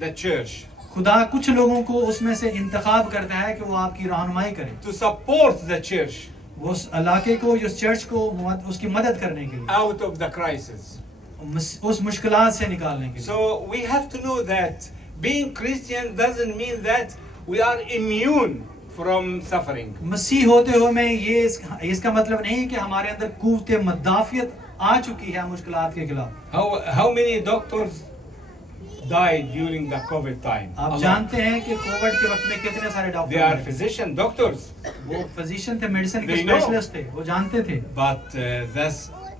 the church, खुदा कुछ लोगों को उसमें से इंतखाब करता है कि वो आपकी रहनुमाई करें, to support the church वो उस इलाके को, उस चर्च को उसकी मदद करने के लिए, out of the crisis. उस मुश्किलात से निकालने के लिए। So we have to know that being Christian doesn't mean that we are immune from suffering. मसीह होते हुए में ये इसका मतलब नहीं है कि हमारे अंदर कुव्वत मदाफियत आ चुकी है मुश्किलात के खिलाफ। How many doctors died during the COVID time? आप A lot. जानते हैं कि कोविड के वक्त में कितने सारे They are doctor, physician doctors, वो फिजिशियन थे, मेडिसिन के They know. स्पेशलिस्ट थे, वो जानते थे। but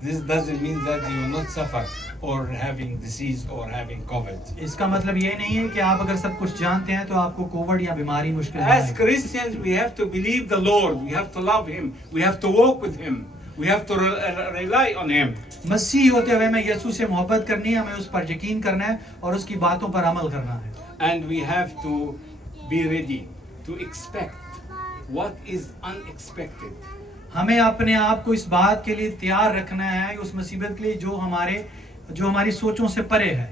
this doesn't mean that you will not suffer or having disease or having COVID. इसका मतलब ये नहीं है कि आप अगर सब कुछ जानते हैं तो आपको कोविड या बीमारी मुश्किल नहीं As आएगी। Christians, we have to believe the Lord. We have to love Him. We have to walk with Him. We have to rely on Him. मसीह होते हुए हमें यीशु से मोहब्बत करनी है, हमें उस पर यकीन करना है और उसकी बातों पर अमल करना है। And we have to be ready to expect what is unexpected. हमें अपने आप को इस बात के लिए तैयार रखना है, उस मुसीबत के लिए जो हमारी सोचों से परे है।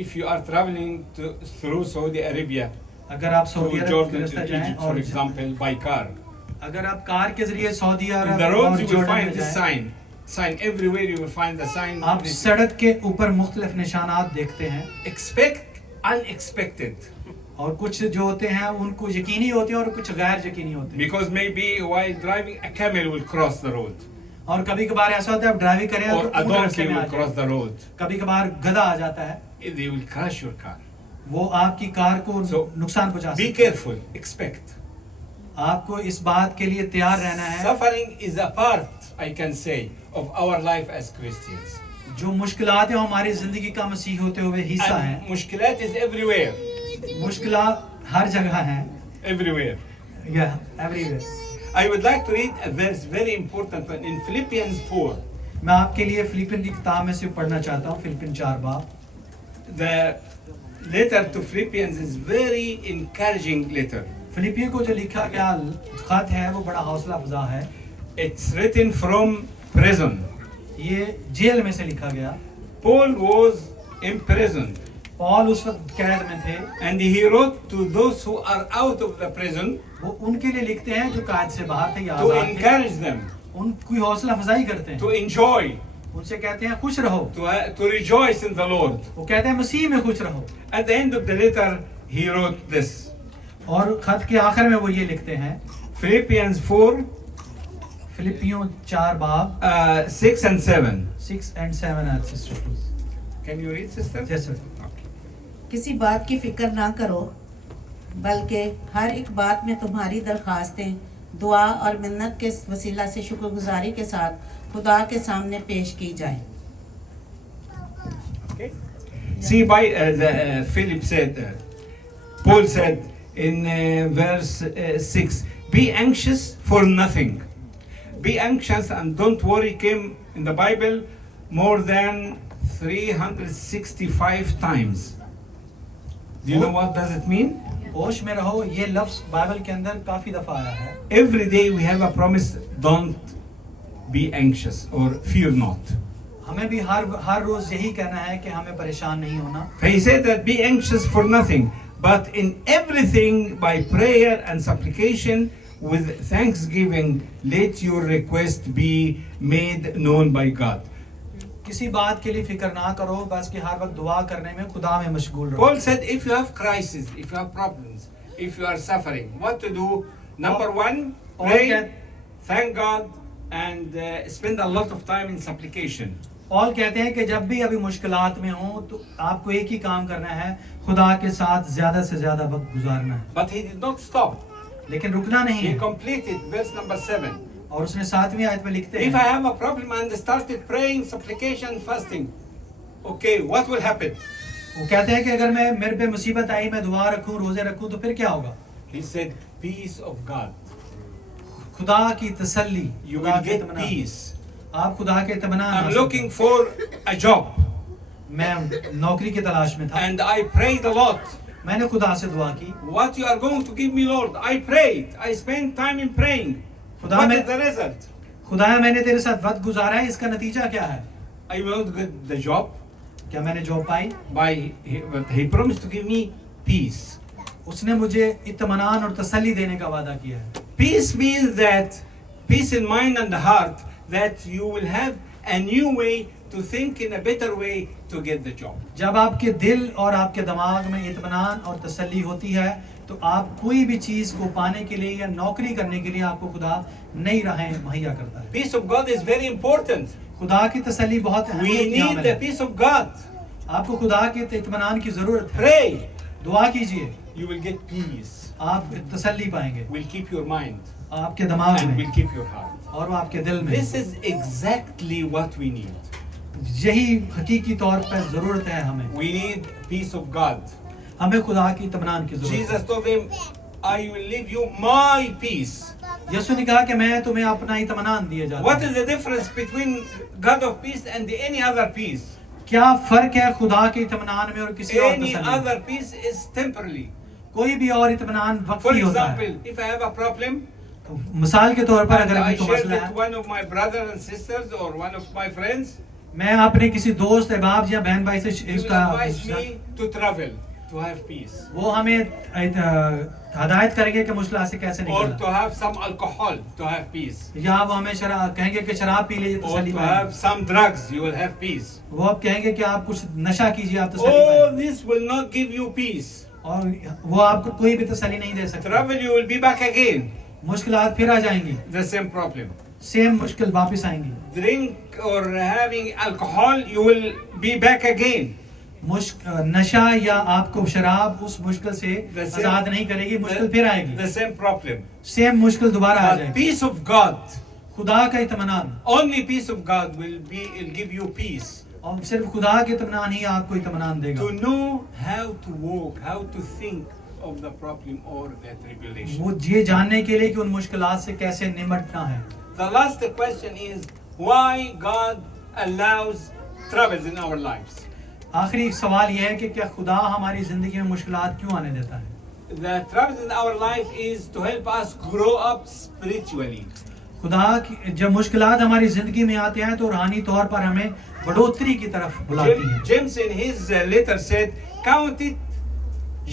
If you are traveling through Saudi Arabia, अगर आप सऊदी to अरब Jordan, के to रास्ते जाएं Egypt, for और example, by car, अगर आप कार के जरिए सऊदी in अरब the और roads you will Jordan find में this जाएं, sign everywhere. You will find the sign. आप सड़क के ऊपर मुख्तलिफ निशानात देखते हैं Expect unexpected, और कुछ जो होते हैं उनको यकीनी होते हैं और कुछ गैर यकीनी होते हैं। because maybe while driving a camel will cross the road, और कभी कभार ऐसा होता है आप ड्राइविंग करें or तो a ऊँट रास्ते donkey में आ will cross जाए, the road. कभी कभार गधा आ जाता है, They will crash your car. वो आपकी कार को So, नुकसान पहुंचा Be सकता है। careful. Expect. आपको इस बात के लिए तैयार रहना है। Suffering is a part, I can say, of our life as Christians. जो मुश्किलात है वो हमारी जिंदगी का मसीह होते हुए हिस्सा है। And mushkilat is everywhere. मुश्किलात हर जगह हैं, Everywhere. या everywhere. I would like to read a verse very important one in Philippians 4. मैं आपके लिए फिलिपिन की किताब में से पढ़ना चाहता हूँ, फिलिपिन 4 बाब। The letter to Philippians is very encouraging letter. फिलिपियों को जो लिखा गया खत है वो बड़ा हौसला अफजा है। It's written from prison. ये जेल में से लिखा गया। Paul was imprisoned पौल उस वक्त कैद में थे, and he wrote to those who are out of the prison वो उनके लिए लिखते हैं जो कैद से बाहर थे या to आजाद थे, encourage them, उनकी हौसला अफजाई करते हैं, to enjoy, उनसे कहते हैं खुश रहो, to rejoice in the Lord. वो कहते हैं मसीह में खुश रहो। At the end of the letter, he wrote this. और खत के आखिर में वो ये लिखते हैं, Philippians 4, फिलिपियों 4 बाब 6 and 7. 6 and 7 are sister please. Can you read, sister? Yes sir. किसी बात की फिक्र ना करो, बल्कि हर एक बात में तुम्हारी दरखास्तें दुआ और मिन्नत के वसीला से शुक्रगुजारी के साथ खुदा के सामने पेश की जाएं। Okay. See, Philip said, Paul said in verse 6, be anxious for nothing. Be anxious and don't worry came in the Bible more than 365 times. Do you know what does it mean? होश में रहो ये लफ्ज बाइबल के अंदर काफी दफा आया है। Every day we have a promise, don't be anxious or fear not. हमें भी हर रोज यही कहना है कि हमें परेशान नहीं होना। He said that be anxious for nothing, but in everything by prayer and supplication with thanksgiving, let your request be made known by God. किसी बात के लिए फिक्र ना करो, बस कि हर वक्त दुआ करने में खुदा में मशगूल रहो। Paul said, if you have crisis, if you have problems, if you are suffering, what to do? Number one, pray, thank God, and spend a lot of time in supplication. Paul कहते हैं कि जब भी अभी मुश्किलात में हो तो आपको एक ही काम करना है, खुदा के साथ ज्यादा से ज्यादा वक्त गुजारना है। But he did not stop. लेकिन रुकना नहीं He है। completed verse number 7. और उसने 7वीं आयत में लिखते If I हैं, have a problem and started praying, supplication, fasting, okay, what will happen? वो कहते हैं कि अगर मेरे पे मुसीबत आई, मैं दुआ रखूं, रोजे रखूं तो फिर क्या होगा? He said, peace of God. खुदा की तसल्ली, You खुदा will की get इत्मीनान, peace. आप खुदा के इत्मीनान I'm हासिल looking for a job. करें। मैं नौकरी की तलाश में था। And I prayed a lot. मैंने खुदा से दुआ की, What you are going to give me, Lord? I prayed. I spent time in praying. खुदा What मैं is the result? खुदाया मैंने तेरे साथ वक्त गुजारा है, इसका नतीजा क्या है? I will get the job. क्या मैंने जॉब पाई? But he promised to give me peace. उसने मुझे इत्मीनान और तसल्ली देने का वादा किया है। Peace means that peace in mind and heart, that you will have a new way to think in a better way to get the job. जब आपके दिल और आपके दिमाग में इत्मीनान और तसल्ली होती है, तो आप कोई भी चीज को पाने के लिए या नौकरी करने के लिए आपको खुदा नई राहें मुहैया करता है। Peace of God is very important. खुदा की तसल्ली बहुत अहम We need अमल the है। peace of God. आपको खुदा के इत्मीनान की जरूरत है। Pray. दुआ कीजिए, You will get peace. आप तसल्ली पाएंगे, Will keep your mind आपके दिमाग and में will keep your heart. और वो आपके दिल में। This is exactly what we need. यही हकीकी तौर पर जरूरत है हमें। We need peace of God. हमें खुदा की इत्मीनान की जरूरत Jesus है। told him, I will leave you my peace. यीशु ने कहा कि मैं तुम्हें अपना इत्मीनान दिए जाता What हूं। is the difference between God of peace and any other peace? क्या फर्क है खुदा के इत्मीनान में और किसी और Any तसल्ली में? other peace is temporary. कोई भी और इत्मीनान For वक्ती होता है। example, if I have a problem मिसाल के तौर पर and अगर I अभी तो share मसला with है, one of my brothers and sisters or one of my friends, मैं अपने किसी दोस्त अहबाब या बहन भाई से he will इसका advise me to travel, to have peace, वो हमें हदायत करेंगे कि मुश्किल से कैसे or to निकलना, have some alcohol to have peace, या वो हमें शराब कहेंगे कि शराब पी लीजिए or तसल्ली to पाएंगे। have some drugs, you will have peace. वो अब कहेंगे कि आप कुछ नशा कीजिए, आप तसल्ली All पाएंगे। this will not give you peace. और वो आपको कोई भी तसल्ली नहीं दे सकता। Travel, you will be back again. मुश्किलात फिर आ जाएंगी, The same problem. सेम मुश्किल वापस आएंगी। Drink or having alcohol, you will be back again. नशा या आपको शराब उस मुश्किल से The same- आजाद नहीं करेगी, मुश्किल फिर आएगी, The same problem. सेम मुश्किल दोबारा आ But जाएगी। peace of God, खुदा का इत्मीनान, only peace of God will give you peace. और सिर्फ खुदा के इत्मीनान ही आपको इत्मीनान देगा। To know how to walk, how to think of the problem or the tribulation. वो ये जानने के लिए कि उन मुश्किलात से कैसे निपटना है। The last question is why God allows troubles in our lives. आखिरी सवाल यह है कि क्या खुदा हमारी जिंदगी में मुश्किलात क्यों आने देता है? The troubles in our life is to help us grow up spiritually. खुदा की जब मुश्किलात हमारी जिंदगी में आते हैं तो रूहानी तौर पर हमें बढ़ोतरी की तरफ बुलाती है। James in his letter said, count it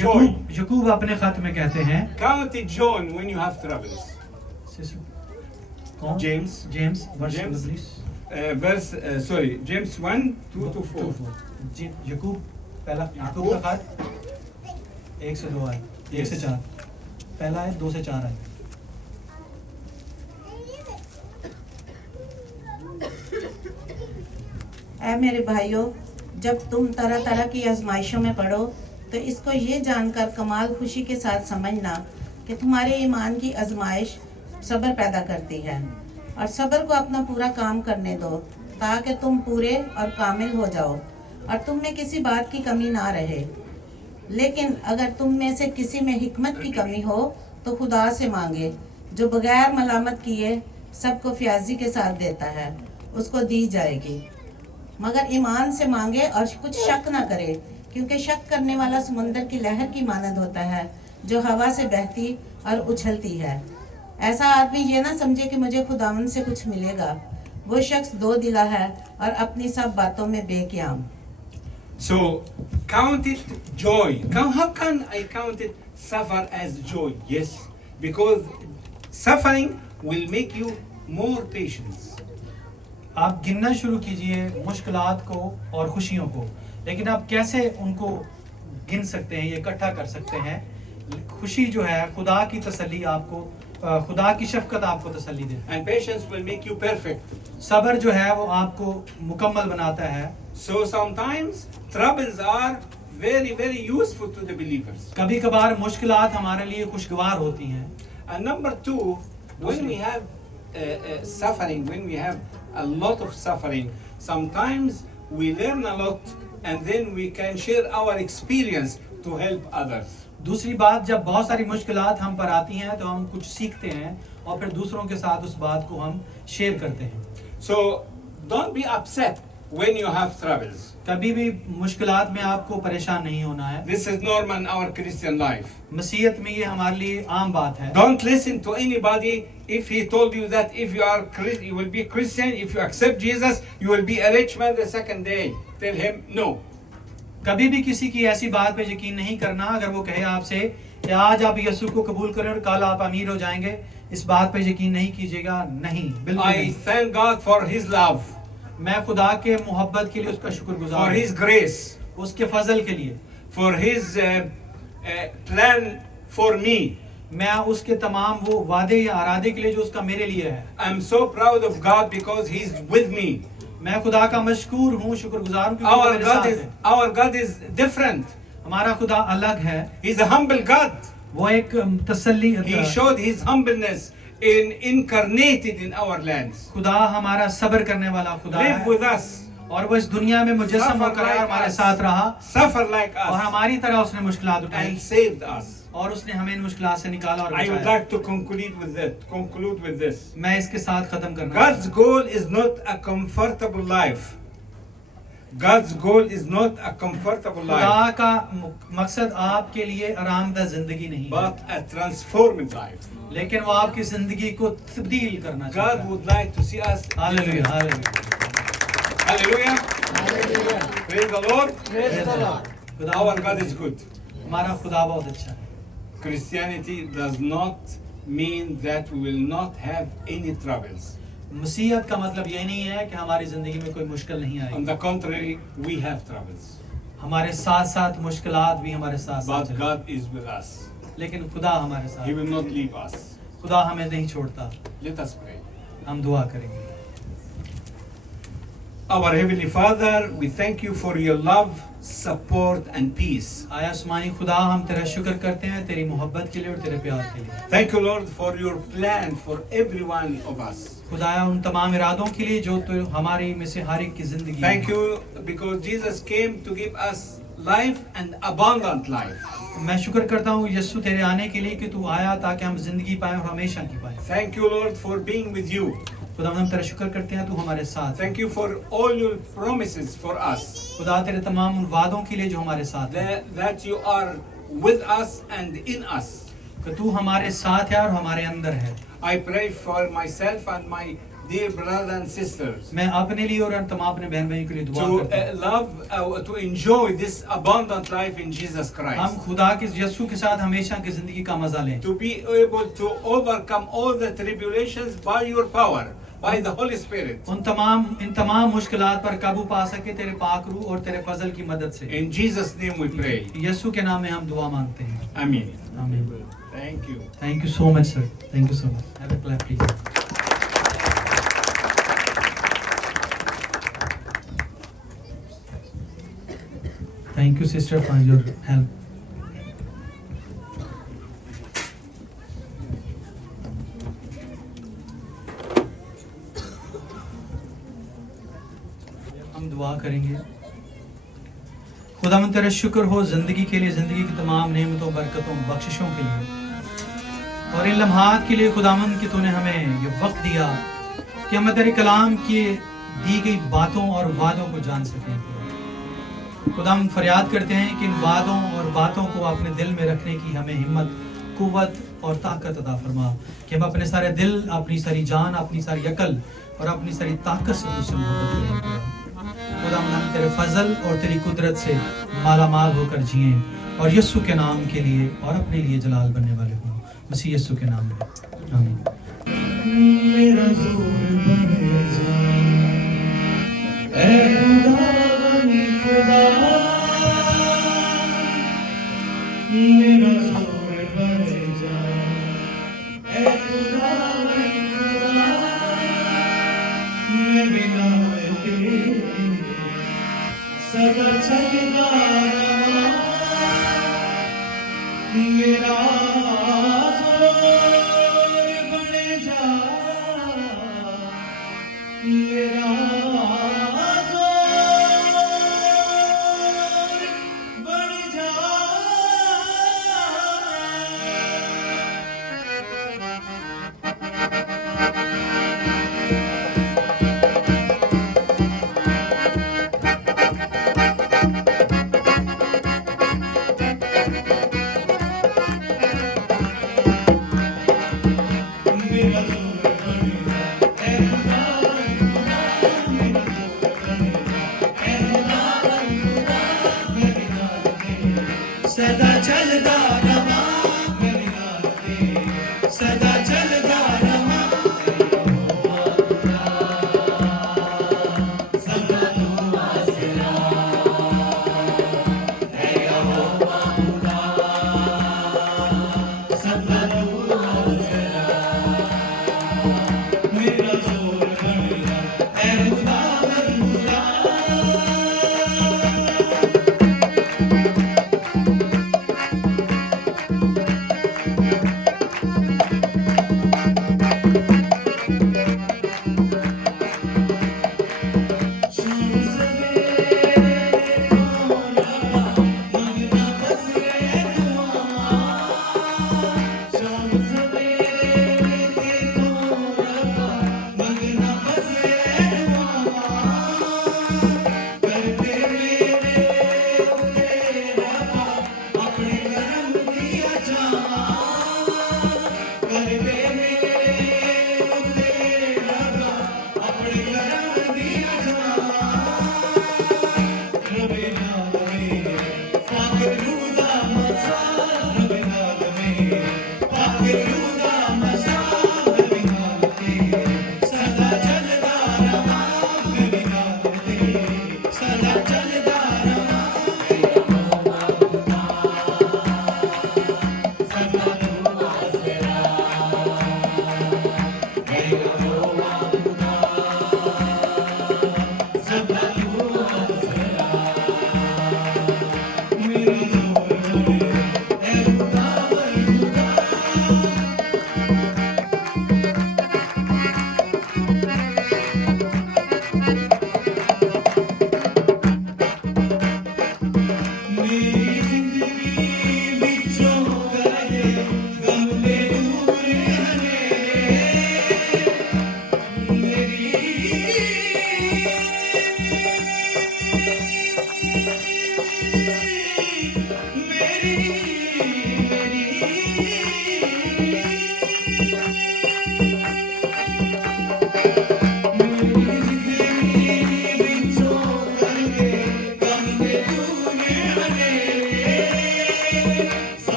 joy. यकूब अपने खत में कहते हैं, Count it joy when you have troubles. कौन? James. James James. Please. James 1, 2 to 4. यकूब पहला यकूब का खत 1 से 2 है, 1 से 4 पहला है, 2 से 4 है। ऐ मेरे भाइयों, जब तुम तरह तरह की आजमाइशों में पड़ो तो इसको ये जानकर कमाल खुशी के साथ समझना कि तुम्हारे ईमान की आजमाइश सब्र पैदा करती है, और सब्र को अपना पूरा काम करने दो ताकि तुम पूरे और कामिल हो जाओ और तुम में किसी बात की कमी ना रहे। लेकिन अगर तुम में से किसी में हिकमत की कमी हो तो खुदा से मांगे, जो बगैर मलामत किए सबको फ्याजी के साथ देता है, उसको दी जाएगी। मगर ईमान से मांगे और कुछ शक ना करे, क्योंकि शक करने वाला समुंदर की लहर की मानद होता है जो हवा से बहती और उछलती है। ऐसा आदमी ये ना समझे कि मुझे खुदावंद से कुछ मिलेगा। वो शख्स दो दिला है और अपनी सब बातों में बेकियाम। So count it joy. How can I count it suffer as joy? Yes, because suffering will make you more patient. आप गिनना शुरू कीजिए मुश्किलात को और खुशियों को, लेकिन आप कैसे उनको गिन सकते हैं, ये इकट्ठा कर सकते हैं। खुशी जो है खुदा की तसल्ली आपको, खुदा की शफकत आपको तसल्ली देती है। And patience will make you perfect. सब्र जो है वो आपको मुकम्मल बनाता है। So sometimes troubles are very, very useful to the believers. कभी कभार मुश्किलात हमारे लिए खुशगवार होती हैं। And number two, when we have suffering, when we have a lot of suffering, sometimes we learn a lot and then we can share our experience to help others. दूसरी बात, जब बहुत सारी मुश्किलात हम पर आती हैं तो हम कुछ सीखते हैं और फिर दूसरों के साथ उस बात को हम शेयर करते हैं। So don't be upset when you have troubles. कभी भी मुश्किलात में आपको परेशान नहीं होना है. This is normal in our Christian life. मसीहत में ये हमारे लिए आम बात है. Don't listen to anybody if he told you that if you are you will be Christian, if you accept Jesus, you will be a rich man the second day. Tell him no. कभी भी किसी की ऐसी बात पे यकीन नहीं करना. अगर वो कहे आपसे कि आज आप यीशु को कबूल करें और कल आप अमीर हो जाएंगे, इस बात पे यकीन नहीं कीजिएगा. नहीं, बिल्कुल I नहीं. thank God for his love, मैं खुदा के मोहब्बत के लिए उसका for शुक्रगुजार his हूं. grace, उसके फजल के लिए. for his plan for me. मैं उसके तमाम वो वादे या इरादे के लिए जो उसका मेरे लिए है. I'm so proud of God because he's with me. मैं खुदा का मशकूर हूँ, शुक्रगुजार हूँ क्योंकि वो मेरे साथ है. Our God is different. हमारा खुदा अलग है. He's a humble God. वो एक तसल्ली. He showed his humbleness in incarnated in our lands. खुदा हमारा सब्र करने वाला खुदा Live है. with us. और वो इस दुनिया में मुजस्सम Suffer होकर like हमारे us. साथ रहा Suffer like और us. हमारी तरह उसने मुश्किलात उठाई And saved us. और उसने हमें इन मुश्किलात से निकाला और I would बचाया. like to conclude with this. मैं इसके साथ खत्म करना. God's goal is not a comfortable life. God's goal is not a comfortable life, खुदा का मकसद आपके लिए आरामदा जिंदगी नहीं है, but a transformed life. लेकिन वो आपकी जिंदगी को तब्दील करना चाहता God है. would like to see us. Hallelujah, hallelujah. Hallelujah. Praise the Lord. खुदा Our God is good. हमारा खुदा बहुत अच्छा है. Christianity does not mean that we will not have any troubles. मसीहत का मतलब ये नहीं है कि हमारी जिंदगी में कोई मुश्किल नहीं On आएगी. the contrary, we have troubles. हमारे साथ साथ मुश्किलात भी हमारे साथ साथ But चलेंगी. God is with us. लेकिन खुदा हमारे साथ. He will not leave us. खुदा हमें नहीं छोड़ता. Let us pray. हम दुआ करेंगे. Our Heavenly Father, we thank you for your love, support and peace. आया आसमानी खुदा, हम तेरा शुक्र करते हैं तेरी मोहब्बत के लिए और तेरे प्यार के लिए. Thank you, Lord, for your plan for every one of us. खुदाया उन तमाम इरादों के लिए जो तो हमारी में से हर एक की जिंदगी. Thank you because Jesus came to give us life and abundant life. मैं शुक्र करता हूँ यीशु तेरे आने के लिए कि तू आया ताकि हम जिंदगी पाएं और हमेशा की पाएं. Thank you, Lord, for being with you. खुदा हम तेरा शुक्र करते हैं तू हमारे साथ. Thank you for all your promises for us. खुदा तेरे तमाम उन वादों के लिए जो हमारे साथ है. That you are with us and in us. कि तू हमारे साथ है और हमारे अंदर है. I pray for myself and my dear brothers and sisters मैं अपने लिए और तमाम अपने बहन भाइयों के लिए दुआ to करता हूँ. love, to enjoy this abundant life in Jesus हम Christ. खुदा के यीशु के साथ हमेशा की जिंदगी का मजा लें. To be able to overcome all the tribulations by your power, by the Holy Spirit. इन तमाम मुश्किलात पर काबू पा सके तेरे पाक रूह और तेरे फजल की मदद से. In Jesus' name we pray. यीशु के नाम में हम दुआ मांगते हैं. Amen. आमीन. Thank you. Thank you so much, sir. Thank you so much. Have a clap, please. Thank you, sister, for your help. हम दुआ करेंगे. खुदावंद तेरा शुक्र हो जिंदगी के लिए, जिंदगी की तमाम नेमतों, बरकतों, बख्शिशों के लिए और इन लम्हात के लिए खुदावंद कि तूने हमें ये वक्त दिया कि हम तेरे कलाम की दी गई बातों और वादों को जान सकें. खुदा हम फरियाद करते हैं कि इन वादों और बातों को अपने दिल में रखने की हमें हिम्मत, कुव्वत और ताकत अता फरमा कि हम अपने सारे दिल, अपनी सारी जान, अपनी सारी अकल और अपनी सारी ताकत से तुझसे मोहब्बत करें. खुदा हम तेरे फजल और तेरी कुदरत से माला माल होकर जिए और यीशु के नाम के लिए और अपने लिए जलाल बनने वाले हों. मसीह यीशु के नाम में आमीन. मेरा जोर बन जा ऐ खुदा मेरा जोर बन जा ऐ खुदा मैं बिना तेरे सदा चलता रहा. मेरा सदा चलदा रवां मेरे नाल तेरे सदा चलदा रवां मेरा जोर बनदा ऐ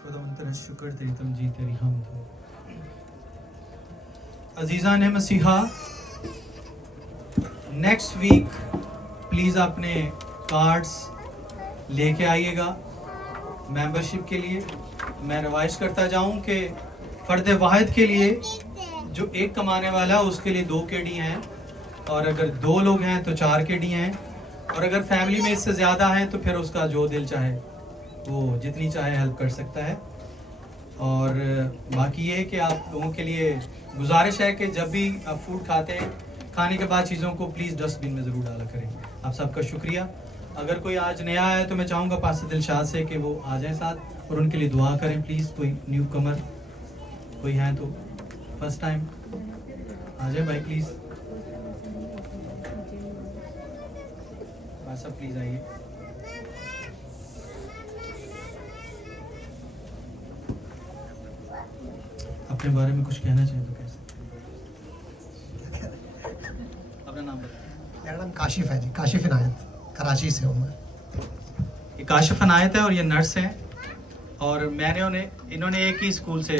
खुदावन खुदा शुक्र तेरी तमजी तेरी हमद हो। अजीज़ा ने मसीहा, नेक्स्ट वीक प्लीज़ अपने कार्ड्स लेके आइएगा मेंबरशिप के लिए। मैं रिवाइज करता जाऊं कि फ़र्द वाहिद के लिए जो एक कमाने वाला है उसके लिए 2 केडी हैं, और अगर 2 लोग हैं तो 4 केडी हैं, और अगर फैमिली में इससे ज़्यादा हैं तो फिर उसका जो दिल चाहे वो जितनी चाहे हेल्प कर सकता है। और बाकी ये कि आप लोगों के लिए गुजारिश है कि जब भी आप फूड खाते हैं, खाने के बाद चीज़ों को प्लीज़ डस्टबिन में ज़रूर डाला करें। आप सबका शुक्रिया। अगर कोई आज नया है तो मैं चाहूँगा पास्टर दिलशाद से कि वो आ जाएं साथ और उनके लिए दुआ करें प्लीज़। कोई न्यू कमर कोई है तो फर्स्ट टाइम आ जाए भाई प्लीज़। सब प्लीज़ आइए। अपने बारे में कुछ कहना चाहें तो कैसे? अपना नाम बताएं। मेरा नाम काशिफ है जी, काशिफ इनायत, कराची से हूँ मैं। ये काशिफ इनायत है और ये नर्स हैं, और इन्होंने एक ही स्कूल से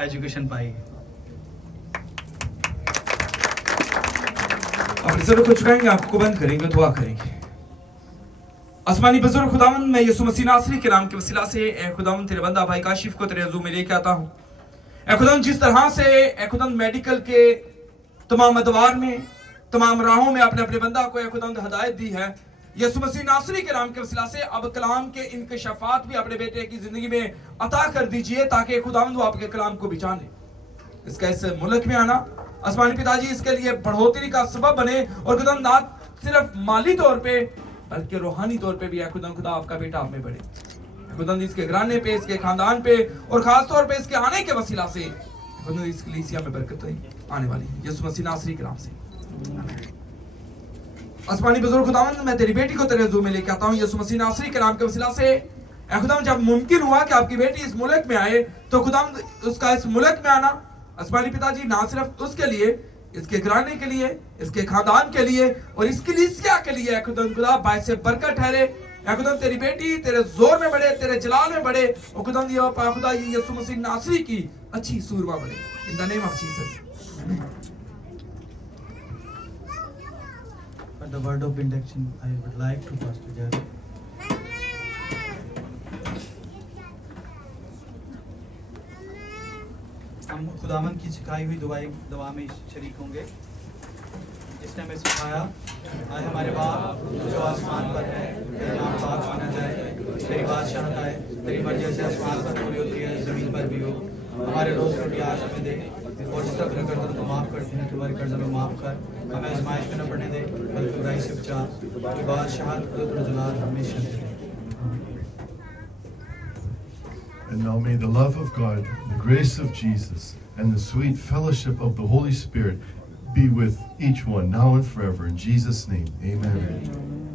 एजुकेशन पाई है। अपने सरों को झुकाएंगे, आंखों को बंद करेंगे, दुआ करेंगे। आसमानी बुजुर्ग खुदावंद, मैं यीशु मसीह नासरी के नाम के वसीला से ए खुदावंद तेरे बंदा भाई काशिफ को तेरे हजूर में लेके आता हूँ। ए खुदावंद, जिस तरह से ए खुदावंद मेडिकल के तमाम अदवार में, तमाम राहों में अपने अपने बंदा को ए खुदावंद हदायत दी है, यीशु मसीह नासरी के नाम के वसीला से अब कलाम के इंकशाफात भी अपने बेटे की जिंदगी में अता कर दीजिए, ताकि खुदावंद वो आपके कलाम को भी जाने। इसका इस मुल्क में आना आसमानी पिताजी इसके लिए बढ़ोतरी का सबब बने, और खुदावंद ना सिर्फ माली तौर पे बल्कि रूहानी तौर पे भी है खुदा आपका बेटा आप में बढ़े। खुदावंद इसके घराने पे, इसके खानदान पे, और खास तौर पे इसके आने के वसीला से खुदावंद इस कलीसिया में बरकत आने वाली है, यीशु मसीह नासरी के नाम से। आसमानी बुजुर्ग खुदावंद, मैं तेरी बेटी को तेरे हुजूर में लेके आता हूँ यीशु मसीह नासरी के नाम के वसीला से। ऐ खुदावंद, जब मुमकिन हुआ कि आपकी बेटी इस मुल्क में आए, तो खुदावंद उसका इस मुल्क में आना आसमानी पिताजी ना सिर्फ उसके लिए, इसके घराने के लिए, इसके खानदान के लिए और इस कलीसिया के लिए खुदा बायसे बरकत ठहरे। खुदा तेरी बेटी तेरे जोर में बढ़े, तेरे जलाल में बढ़े, और खुदा यीशु मसीह नासरी की अच्छी सूरमा बढ़े, in the name of Jesus. For the word of benediction, I would like to Pastor Jerry. हम खुदावन की सिखाई हुई दवा में शरीक होंगे, जिसने हमें सिखाया, आए हमारे बाप जो आसमान पर है, तेरा नाम पाक माना जाए, तेरी बादशाहत आए, तेरी मर्जी जैसे आसमान पर पूरी होती है जमीन पर भी हो। हमारे रोज रोटी आज हमें दे, और जिस तरह अपने कर्जों को माफ करते हैं, तुम्हारे कर्जों को माफ कर, हमें आजमाइश में न पड़ने दे, बल्कि बुराई से बचा, कि बादशाहत कुदरत और जलाल हमेशा दे। And now may the love of God, the grace of Jesus, and the sweet fellowship of the Holy Spirit be with each one now and forever. In Jesus' name, amen.